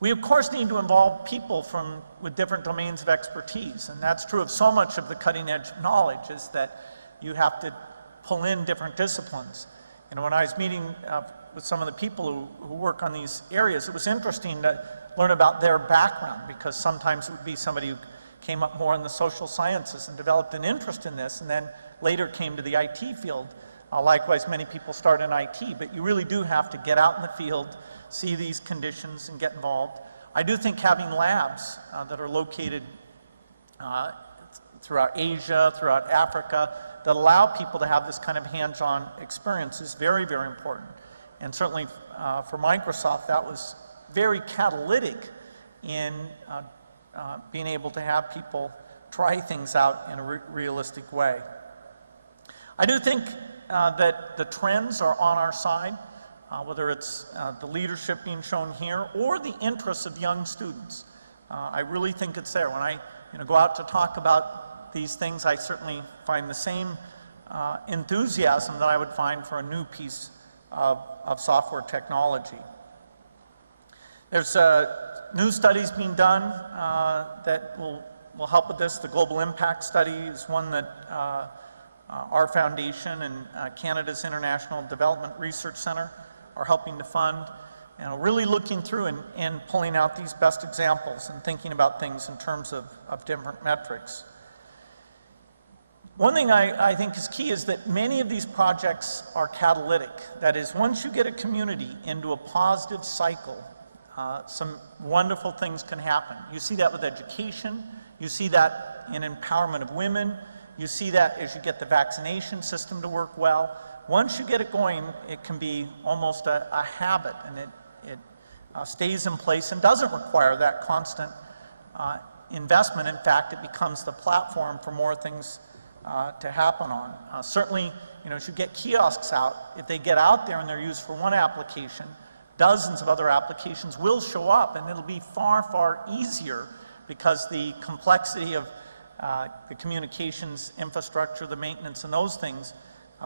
We, of course, need to involve people with different domains of expertise, and that's true of so much of the cutting-edge knowledge, is that you have to pull in different disciplines. When I was meeting with some of the people who work on these areas, it was interesting to learn about their background, because sometimes it would be somebody who came up more in the social sciences and developed an interest in this, and then later came to the IT field. Likewise, many people start in IT, but you really do have to get out in the field, see these conditions, and get involved. I do think having labs that are located throughout Asia, throughout Africa, that allow people to have this kind of hands-on experience is very, very important. And certainly for Microsoft, that was very catalytic in being able to have people try things out in a realistic way. I do think that the trends are on our side, whether it's the leadership being shown here or the interests of young students. I really think it's there. When I go out to talk about these things, I certainly find the same enthusiasm that I would find for a new piece of software technology. There's new studies being done that will help with this. The Global Impact Study is one that our foundation and Canada's International Development Research Center are helping to fund, and really looking through and pulling out these best examples and thinking about things in terms of different metrics. One thing I think is key is that many of these projects are catalytic. That is, once you get a community into a positive cycle, some wonderful things can happen. You see that with education, you see that in empowerment of women, you see that as you get the vaccination system to work well. Once you get it going, it can be almost a habit, and it stays in place and doesn't require that constant investment. In fact, it becomes the platform for more things to happen on. Certainly, as you get kiosks out, if they get out there and they're used for one application, dozens of other applications will show up, and it'll be far, far easier because the complexity of the communications infrastructure, the maintenance, and those things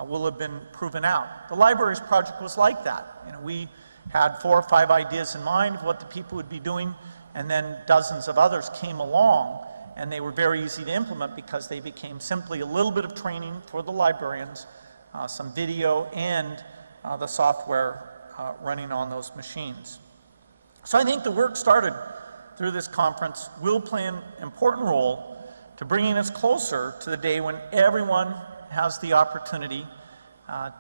will have been proven out. The libraries project was like that. We had 4 or 5 ideas in mind of what the people would be doing, and then dozens of others came along, and they were very easy to implement because they became simply a little bit of training for the librarians, some video, and the software running on those machines. So I think the work started through this conference will play an important role to bringing us closer to the day when everyone has the opportunity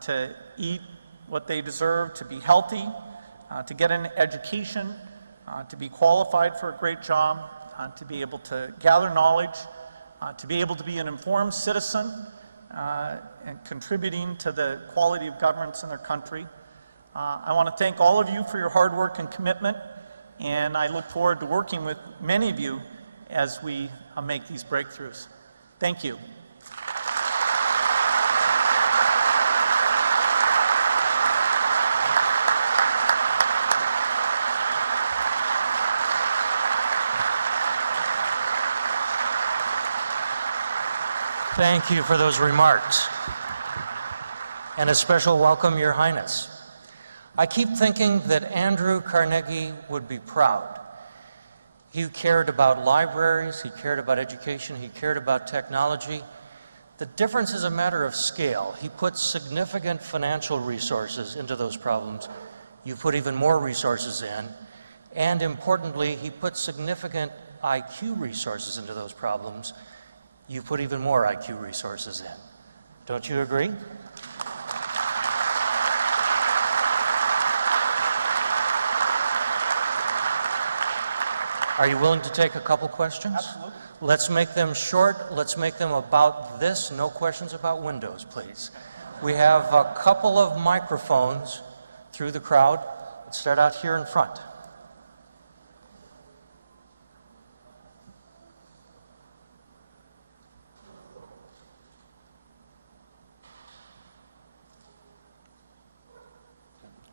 to eat what they deserve, to be healthy, to get an education, to be qualified for a great job, to be able to gather knowledge, to be able to be an informed citizen and contributing to the quality of governance in their country. I want to thank all of you for your hard work and commitment, and I look forward to working with many of you as we make these breakthroughs. Thank you. Thank you for those remarks. And a special welcome, Your Highness. I keep thinking that Andrew Carnegie would be proud. He cared about libraries, he cared about education, he cared about technology. The difference is a matter of scale. He put significant financial resources into those problems. You put even more resources in, And importantly, he put significant IQ resources into those problems. You put even more IQ resources in. Don't you agree? Are you willing to take a couple questions? Absolutely. Let's make them short. Let's make them about this. No questions about Windows, please. We have a couple of microphones through the crowd. Let's start out here in front.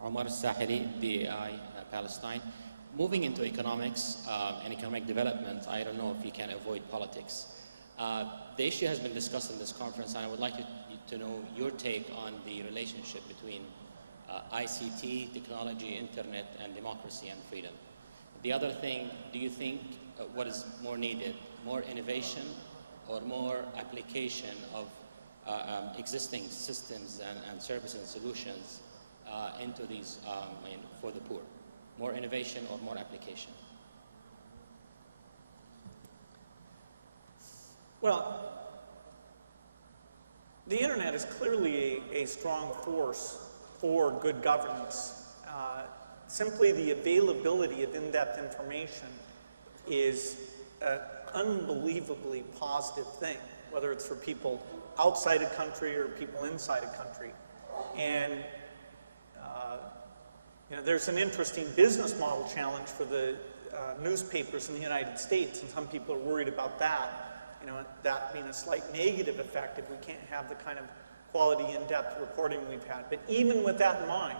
Omar Sahili, DAI, Palestine. Moving into economics and economic development, I don't know if you can avoid politics. The issue has been discussed in this conference, and I would like to know your take on the relationship between ICT, technology, internet, and democracy and freedom. The other thing, do you think what is more needed, more innovation or more application of existing systems and services and solutions into these for the poor? More innovation or more application? Well, the internet is clearly a strong force for good governance. Simply the availability of in-depth information is an unbelievably positive thing, whether it's for people outside a country or people inside a country. And there's an interesting business model challenge for the newspapers in the United States, and some people are worried about that. That being a slight negative effect if we can't have the kind of quality in-depth reporting we've had. But even with that in mind,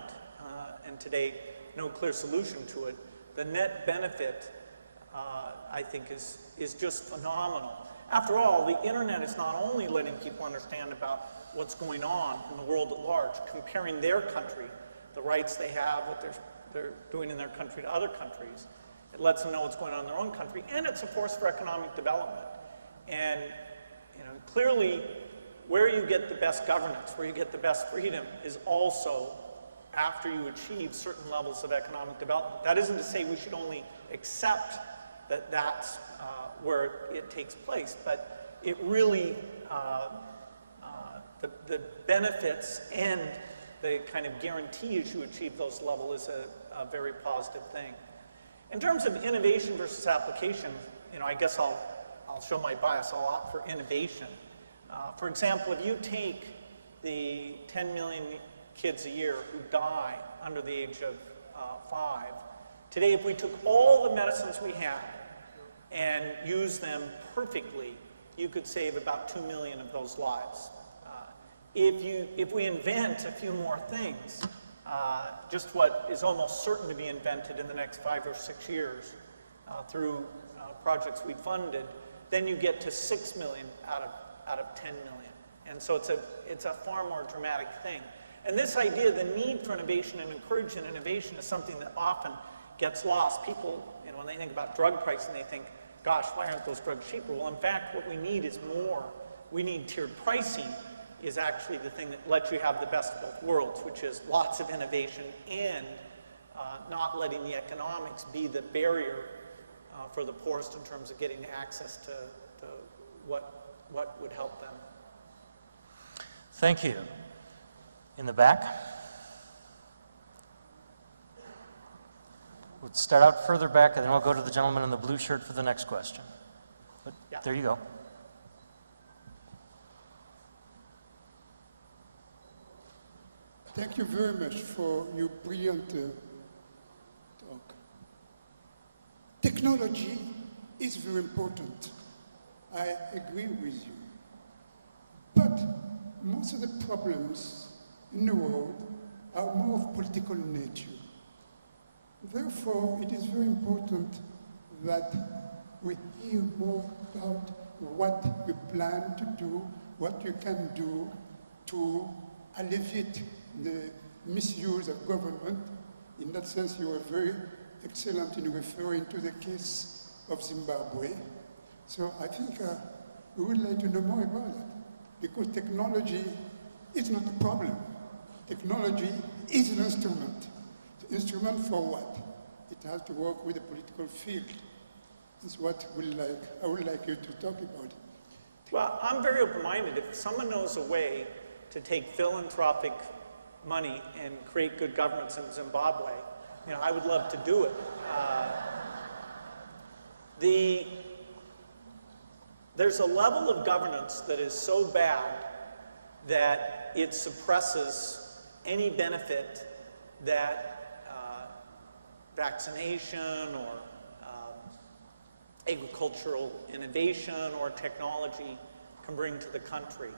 and today no clear solution to it, the net benefit I think is just phenomenal. After all, the internet is not only letting people understand about what's going on in the world at large, comparing their country, the rights they have, what they're doing in their country to other countries. It lets them know what's going on in their own country, and it's a force for economic development. And clearly, where you get the best governance, where you get the best freedom, is also after you achieve certain levels of economic development. That isn't to say we should only accept that that's where it takes place, but it really, the benefits and the kind of guarantee as you achieve those levels is a very positive thing. In terms of innovation versus application, I guess I'll show my bias. I'll opt for innovation. For example, if you take the 10 million kids a year who die under the age of 5, today if we took all the medicines we had and used them perfectly, you could save about 2 million of those lives. If we invent a few more things, just what is almost certain to be invented in the next 5 or 6 years through projects we funded, then you get to 6 million out of 10 million. And so it's a far more dramatic thing. And this idea, the need for innovation and encouraging innovation, is something that often gets lost. People, when they think about drug pricing, they think, gosh, why aren't those drugs cheaper? Well, in fact, what we need is more. We need tiered pricing is actually the thing that lets you have the best of both worlds, which is lots of innovation and not letting the economics be the barrier for the poorest in terms of getting access to what would help them. Thank you. In the back. We'll start out further back, and then we'll go to the gentleman in the blue shirt for the next question. But Yeah. There you go. Thank you very much for your brilliant talk. Technology is very important. I agree with you. But most of the problems in the world are more of political nature. Therefore, it is very important that we hear more about what you plan to do, what you can do to alleviate the misuse of government. In that sense, you were very excellent in referring to the case of Zimbabwe. So I think we would like to know more about that, because technology is not a problem. Technology is an instrument. The instrument for what? It it has to work with the political field. Is what I would like you to talk about. Well, I'm very open-minded. If someone knows a way to take philanthropic money and create good governance in Zimbabwe, you know, I would love to do it. There's a level of governance that is so bad that it suppresses any benefit that vaccination or agricultural innovation or technology can bring to the country.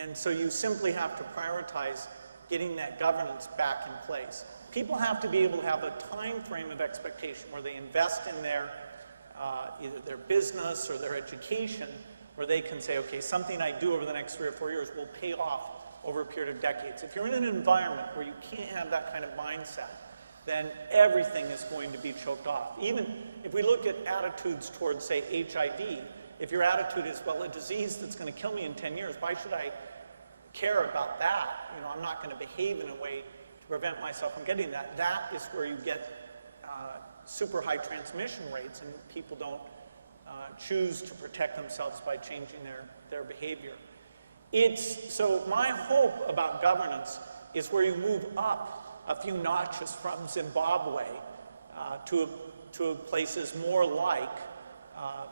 And so you simply have to prioritize getting that governance back in place. People have to be able to have a time frame of expectation where they invest in their either their business or their education, where they can say, okay, something I do over the next 3 or 4 years will pay off over a period of decades. If you're in an environment where you can't have that kind of mindset, then everything is going to be choked off. Even if we look at attitudes towards, say, HIV, if your attitude is, well, a disease that's going to kill me in 10 years, why should I care about that? You know, I'm not going to behave in a way to prevent myself from getting that. That is where you get super high transmission rates, and people don't choose to protect themselves by changing their behavior. So my hope about governance is where you move up a few notches from Zimbabwe to places more like,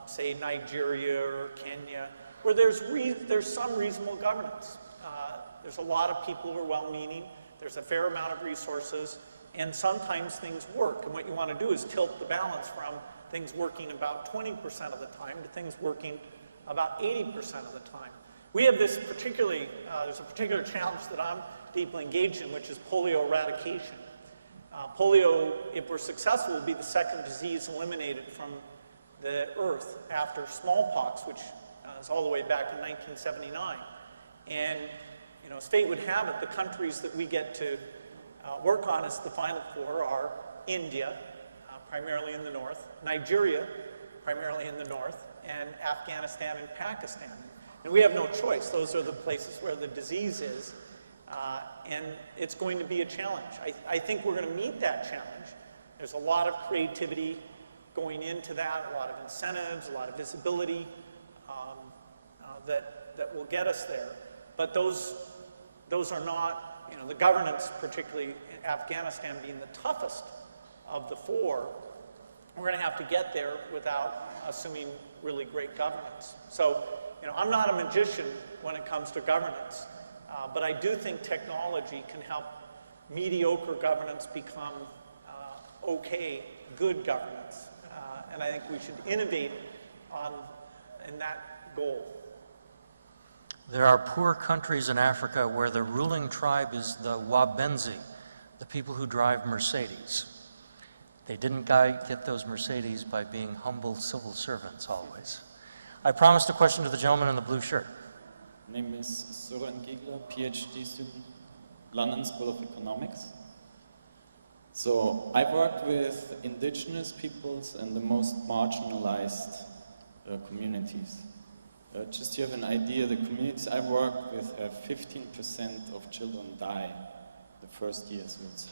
say, Nigeria or Kenya, where there's some reasonable governance. There's a lot of people who are well-meaning, there's a fair amount of resources, and sometimes things work. And what you want to do is tilt the balance from things working about 20% of the time to things working about 80% of the time. We have this there's a particular challenge that I'm deeply engaged in, which is polio eradication. Polio, if we're successful, will be the second disease eliminated from the earth after smallpox, which is all the way back in 1979. And you know, as fate would have it, the countries that we get to work on as the final 4 are India, primarily in the north, Nigeria, primarily in the north, and Afghanistan and Pakistan. And we have no choice. Those are the places where the disease is, and it's going to be a challenge. I think we're going to meet that challenge. There's a lot of creativity going into that, a lot of incentives, a lot of visibility that will get us there. But those are not, you know, the governance, particularly in Afghanistan being the toughest of the 4, we're going to have to get there without assuming really great governance. So, you know, I'm not a magician when it comes to governance, but I do think technology can help mediocre governance become okay, good governance. And I think we should innovate in that goal. There are poor countries in Africa where the ruling tribe is the Wabenzi, the people who drive Mercedes. They didn't get those Mercedes by being humble civil servants always. I promised a question to the gentleman in the blue shirt. My name is Søren Giegler, PhD student, London School of Economics. So I work with indigenous peoples and the most marginalized communities. Just to have an idea, the communities I work with have 15% of children die the first year, so it's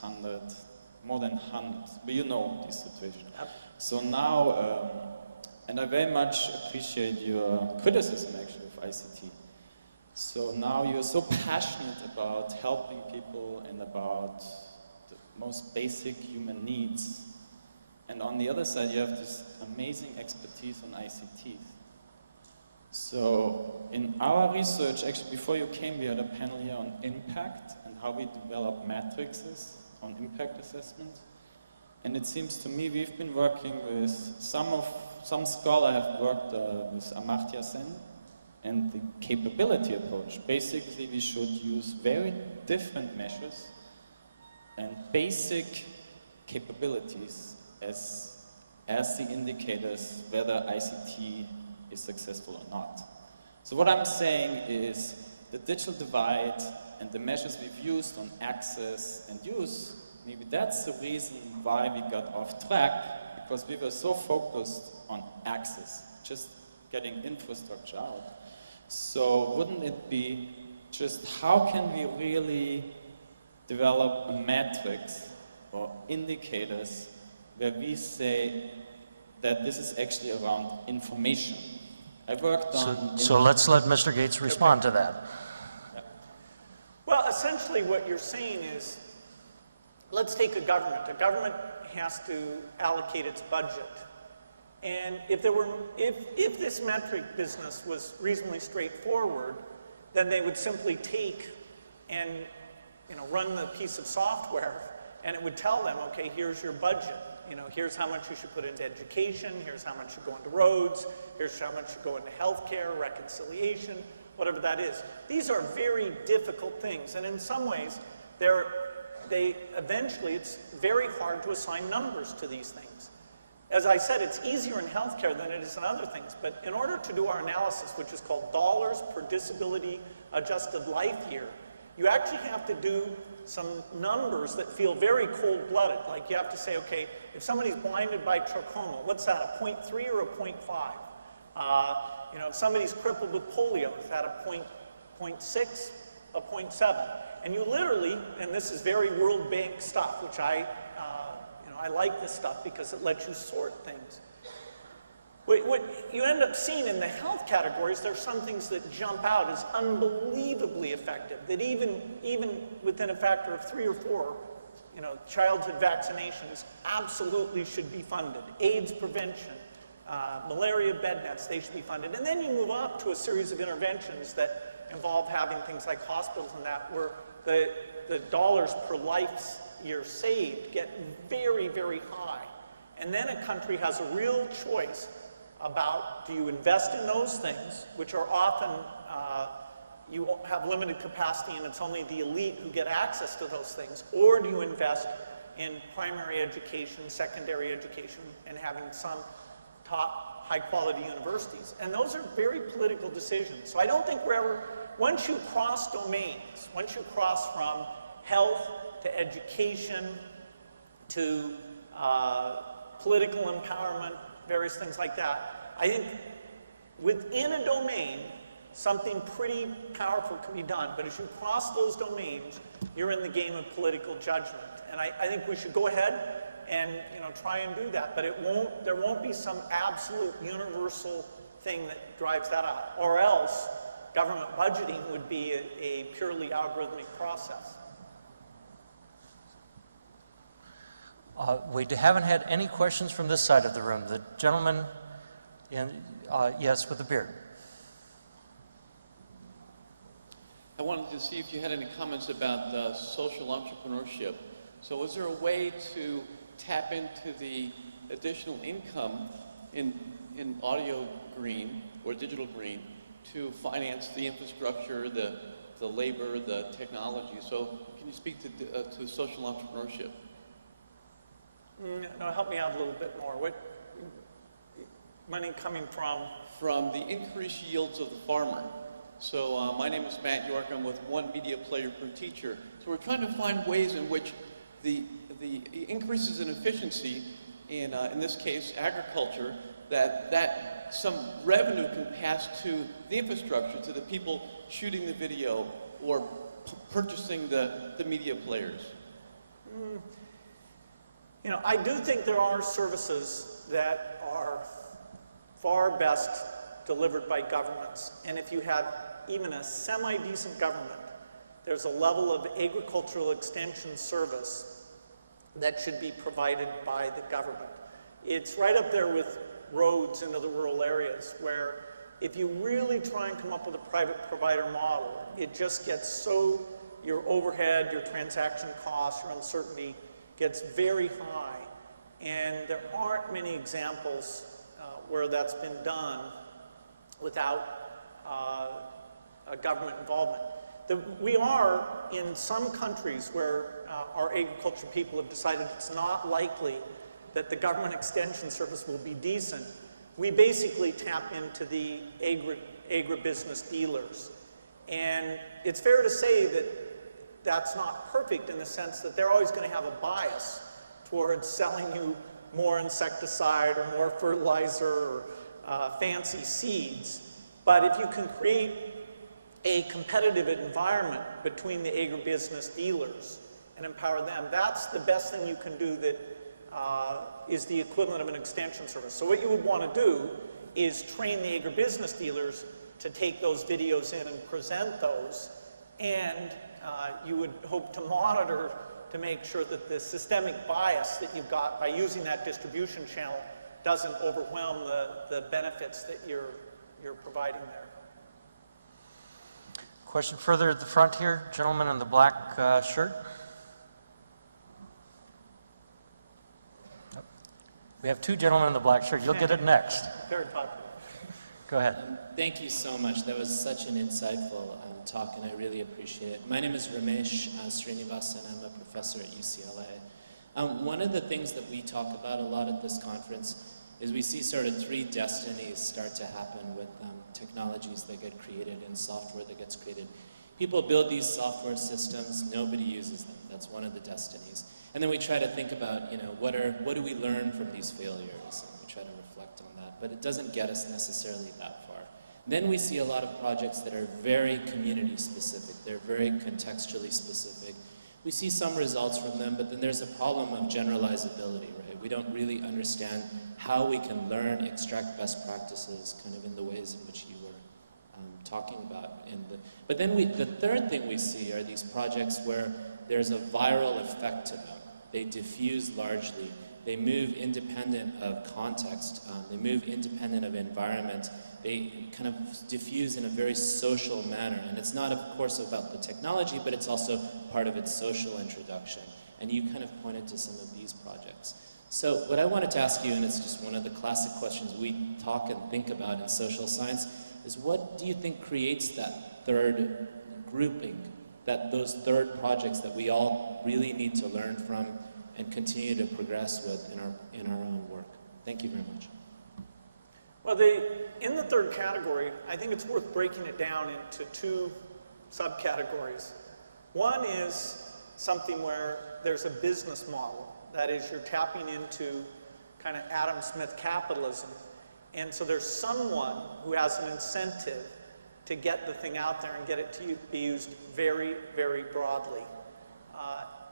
more than 100. But you know this situation. So now, and I very much appreciate your criticism actually of ICT. So now you're so passionate about helping people and about the most basic human needs. And on the other side, you have this amazing expertise on ICT. So in our research, actually before you came, we had a panel here on impact and how we develop matrices on impact assessment. And it seems to me we've been working with some scholar have worked with Amartya Sen and the capability approach. Basically, we should use very different measures and basic capabilities as the indicators whether ICT is successful or not. So what I'm saying is the digital divide and the measures we've used on access and use, maybe that's the reason why we got off track, because we were so focused on access, just getting infrastructure out. So wouldn't it be just how can we really develop a matrix or indicators where we say that this is actually around information. I worked on... So let's let Mr. Gates respond to that. Well, essentially what you're saying is, let's take a government. A government has to allocate its budget. And if this metric business was reasonably straightforward, then they would simply take and run the piece of software, and it would tell them, okay, here's your budget. Here's how much you should put into education, here's how much should go into roads, here's how much should go into healthcare, reconciliation, whatever that is. These are very difficult things, and in some ways, eventually it's very hard to assign numbers to these things. As I said, it's easier in healthcare than it is in other things, but in order to do our analysis, which is called dollars per disability adjusted life year, you actually have to do some numbers that feel very cold-blooded. Like you have to say, okay, if somebody's blinded by trachoma, what's that, a 0.3 or a 0.5? If somebody's crippled with polio, is that a 0.6, a 0.7? And you literally, and this is very World Bank stuff, which I like this stuff because it lets you sort things. What you end up seeing in the health categories, there's some things that jump out as unbelievably effective, that even within a factor of 3 or 4, childhood vaccinations absolutely should be funded. AIDS prevention, malaria bed nets, they should be funded. And then you move up to a series of interventions that involve having things like hospitals and that, where the dollars per life year saved get very, very high. And then a country has a real choice about, do you invest in those things, which are often, you have limited capacity and it's only the elite who get access to those things, or do you invest in primary education, secondary education, and having some top high-quality universities? And those are very political decisions. So I don't think we're ever, once you cross domains, once you cross from health to education to political empowerment, various things like that, I think within a domain, something pretty powerful can be done. But as you cross those domains, you're in the game of political judgment. And I think we should go ahead and try and do that. But there won't be some absolute universal thing that drives that out. Or else government budgeting would be a purely algorithmic process. We haven't had any questions from this side of the room. The gentleman, yes, with the beard. I wanted to see if you had any comments about social entrepreneurship. So is there a way to tap into the additional income in audio green or digital green to finance the infrastructure, the labor, the technology? So can you speak to social entrepreneurship? No, help me out a little bit more. What money coming from? From the increased yields of the farmer. So my name is Matt York. I'm with One Media Player Per Teacher. So we're trying to find ways in which the increases in efficiency in this case agriculture, that some revenue can pass to the infrastructure, to the people shooting the video or purchasing the media players. I do think there are services that are far best delivered by governments. And if you have even a semi-decent government, there's a level of agricultural extension service that should be provided by the government. It's right up there with roads into the rural areas, where if you really try and come up with a private provider model, it just gets so, your overhead, your transaction costs, your uncertainty gets very high. And there aren't many examples where that's been done without a government involvement. We are in some countries where our agriculture people have decided it's not likely that the government extension service will be decent. We basically tap into the agribusiness dealers. And it's fair to say that that's not perfect in the sense that they're always going to have a bias towards selling you more insecticide or more fertilizer or fancy seeds. But if you can create a competitive environment between the agribusiness dealers and empower them, that's the best thing you can do that is the equivalent of an extension service. So what you would want to do is train the agribusiness dealers to take those videos in and present those, and you would hope to monitor to make sure that the systemic bias that you've got by using that distribution channel doesn't overwhelm the benefits that you're providing there. Question further at the front here, gentleman in the black shirt. We have two gentlemen in the black shirt. You'll get it next. Very popular. Go ahead. Thank you so much. That was such an insightful talk, and I really appreciate it. My name is Ramesh Srinivasan. I'm a professor at UCLA. One of the things that we talk about a lot at this conference is we see sort of three destinies start to happen with technologies that get created and software that gets created. People build these software systems, nobody uses them. That's one of the destinies. And then we try to think about, what do we learn from these failures? And we try to reflect on that, but it doesn't get us necessarily that far. Then we see a lot of projects that are very community specific. They're very contextually specific. We see some results from them, but then there's a problem of generalizability, right? We don't really understand how we can learn, extract best practices, kind of in the ways in which you were talking about. But then the third thing we see are these projects where there's a viral effect to them. They diffuse largely. They move independent of context. They move independent of environment. They kind of diffuse in a very social manner. And it's not, of course, about the technology, but it's also part of its social introduction. And you kind of pointed to some of these projects. So what I wanted to ask you, and it's just one of the classic questions we talk and think about in social science, is what do you think creates that third grouping, those third projects that we all really need to learn from and continue to progress with in our own work? Thank you very much. Well, in the third category, I think it's worth breaking it down into two subcategories. One is something where there's a business model. That is, you're tapping into kind of Adam Smith capitalism. And so there's someone who has an incentive to get the thing out there and get it to be used very, very broadly.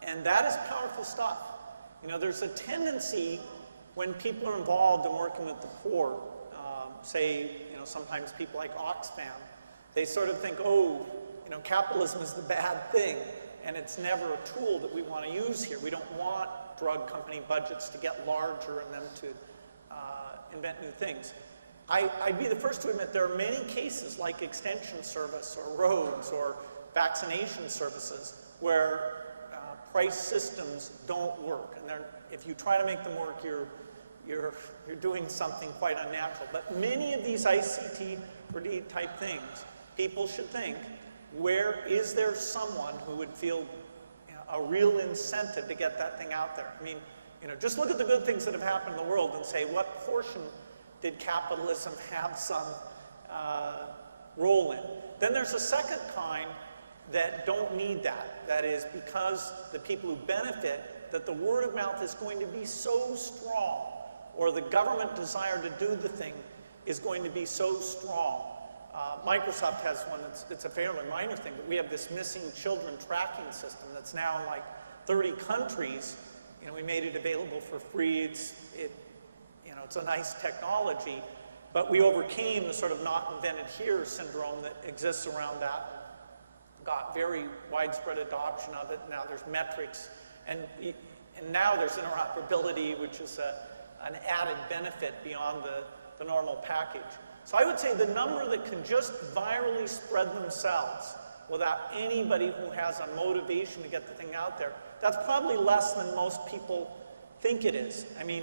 And that is powerful stuff. There's a tendency when people are involved in working with the poor, say, sometimes people like Oxfam, they sort of think, capitalism is the bad thing, and it's never a tool that we want to use here. We don't want drug company budgets to get larger and them to invent new things. I'd be the first to admit there are many cases like extension service or roads or vaccination services where price systems don't work. And if you try to make them work, you're doing something quite unnatural. But many of these ICTD type things, people should think, where is there someone who would feel a real incentive to get that thing out there? I mean, just look at the good things that have happened in the world and say, what portion did capitalism have some role in? Then there's a second kind that don't need that. That is because the people who benefit, that the word of mouth is going to be so strong, or the government desire to do the thing is going to be so strong. Microsoft has one, it's a fairly minor thing, but we have this missing children tracking system that's now in like 30 countries. We made it available for free. It's a nice technology, but we overcame the sort of not invented here syndrome that exists around that, got very widespread adoption of it. Now there's metrics, and now there's interoperability, which is an added benefit beyond the normal package. So I would say the number that can just virally spread themselves without anybody who has a motivation to get the thing out there, that's probably less than most people think it is. I mean,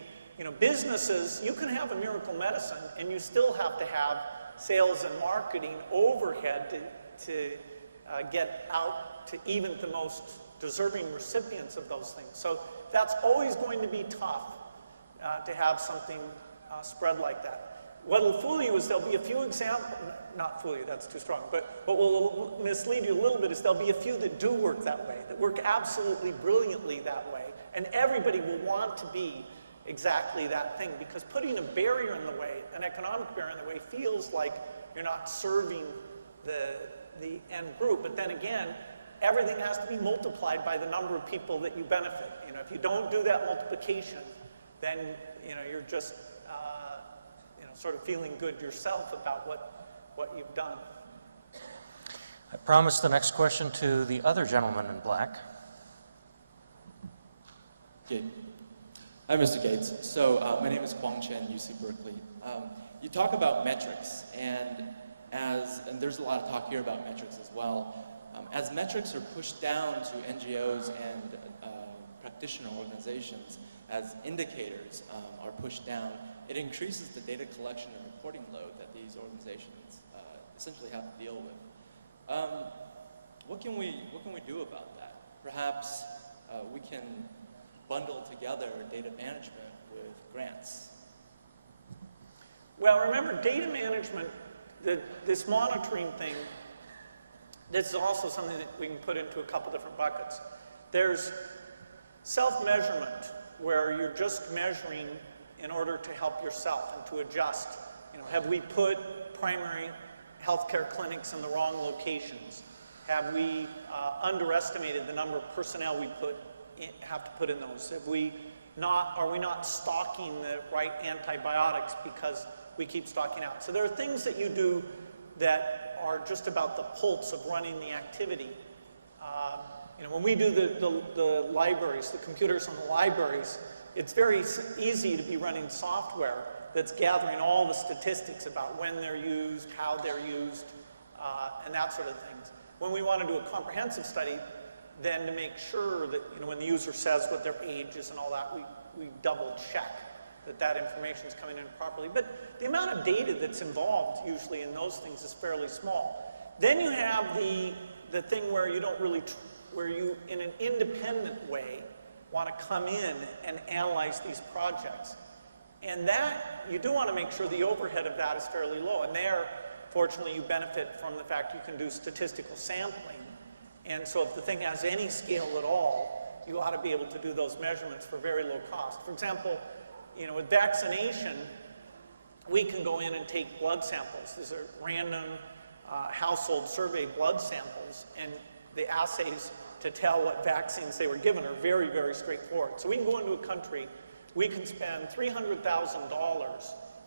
businesses, you can have a miracle medicine and you still have to have sales and marketing overhead to get out to even the most deserving recipients of those things. So that's always going to be tough to have something spread like that. What will fool you is there'll be a few examples, not fool you, that's too strong, but what will mislead you a little bit is there'll be a few that do work that way, that work absolutely brilliantly that way, and everybody will want to be exactly that thing, because putting a barrier in the way, an economic barrier in the way, feels like you're not serving the end group. But then again, everything has to be multiplied by the number of people that you benefit. If you don't do that multiplication, then you're just sort of feeling good yourself about what you've done. I promise the next question to the other gentleman in black. Okay. Hi, Mr. Gates. So my name is Kwang Chen, UC Berkeley. You talk about metrics, and there's a lot of talk here about metrics as well. As metrics are pushed down to NGOs and practitioner organizations, as indicators are pushed down, it increases the data collection and reporting load that these organizations essentially have to deal with. What can we do about that? Perhaps we can bundle together data management with grants. Well, remember, data management, this monitoring thing, this is also something that we can put into a couple different buckets. There's self-measurement, where you're just measuring in order to help yourself and to adjust. Have we put primary healthcare clinics in the wrong locations? Have we underestimated the number of personnel we have to put in those? Are we not stocking the right antibiotics because we keep stocking out? So there are things that you do that are just about the pulse of running the activity. When we do the libraries, the computers in the libraries, it's very easy to be running software that's gathering all the statistics about when they're used, how they're used, and that sort of things. When we want to do a comprehensive study, then to make sure that when the user says what their age is and all that, we double check that information is coming in properly. But the amount of data that's involved usually in those things is fairly small. Then you have the thing where you don't really, where you in an independent way want to come in and analyze these projects. And that, you do want to make sure the overhead of that is fairly low. And there, fortunately, you benefit from the fact you can do statistical sampling. And so if the thing has any scale at all, you ought to be able to do those measurements for very low cost. For example, with vaccination, we can go in and take blood samples. These are random household survey blood samples, and the assays to tell what vaccines they were given are very, very straightforward. So we can go into a country, we can spend $300,000,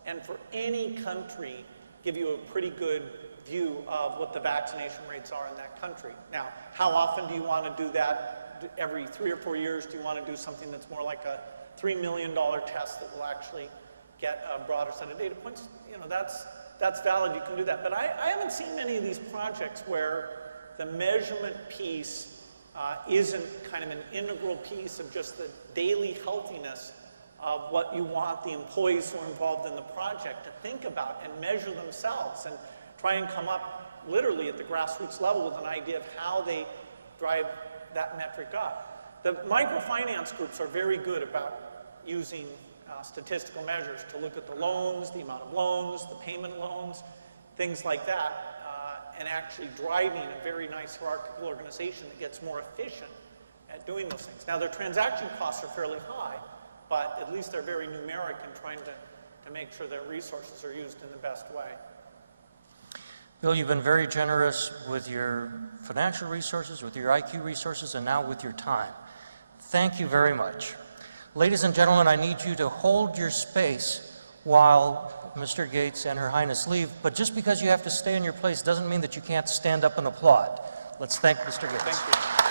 and for any country, give you a pretty good view of what the vaccination rates are in that country. Now, how often do you want to do that? Every 3 or 4 years, do you want to do something that's more like a $3 million test that will actually get a broader set of data points? That's valid, you can do that. But I haven't seen many of these projects where the measurement piece isn't kind of an integral piece of just the daily healthiness of what you want the employees who are involved in the project to think about and measure themselves and try and come up literally at the grassroots level with an idea of how they drive that metric up. The microfinance groups are very good about using statistical measures to look at the loans, the amount of loans, the payment loans, things like that, and actually driving a very nice hierarchical organization that gets more efficient at doing those things. Now, their transaction costs are fairly high, but at least they're very numeric in trying to make sure their resources are used in the best way. Bill, you've been very generous with your financial resources, with your IQ resources, and now with your time. Thank you very much. Ladies and gentlemen, I need you to hold your space while Mr. Gates and Her Highness leave, but just because you have to stay in your place doesn't mean that you can't stand up and applaud. Let's thank Mr. Gates. Thank you.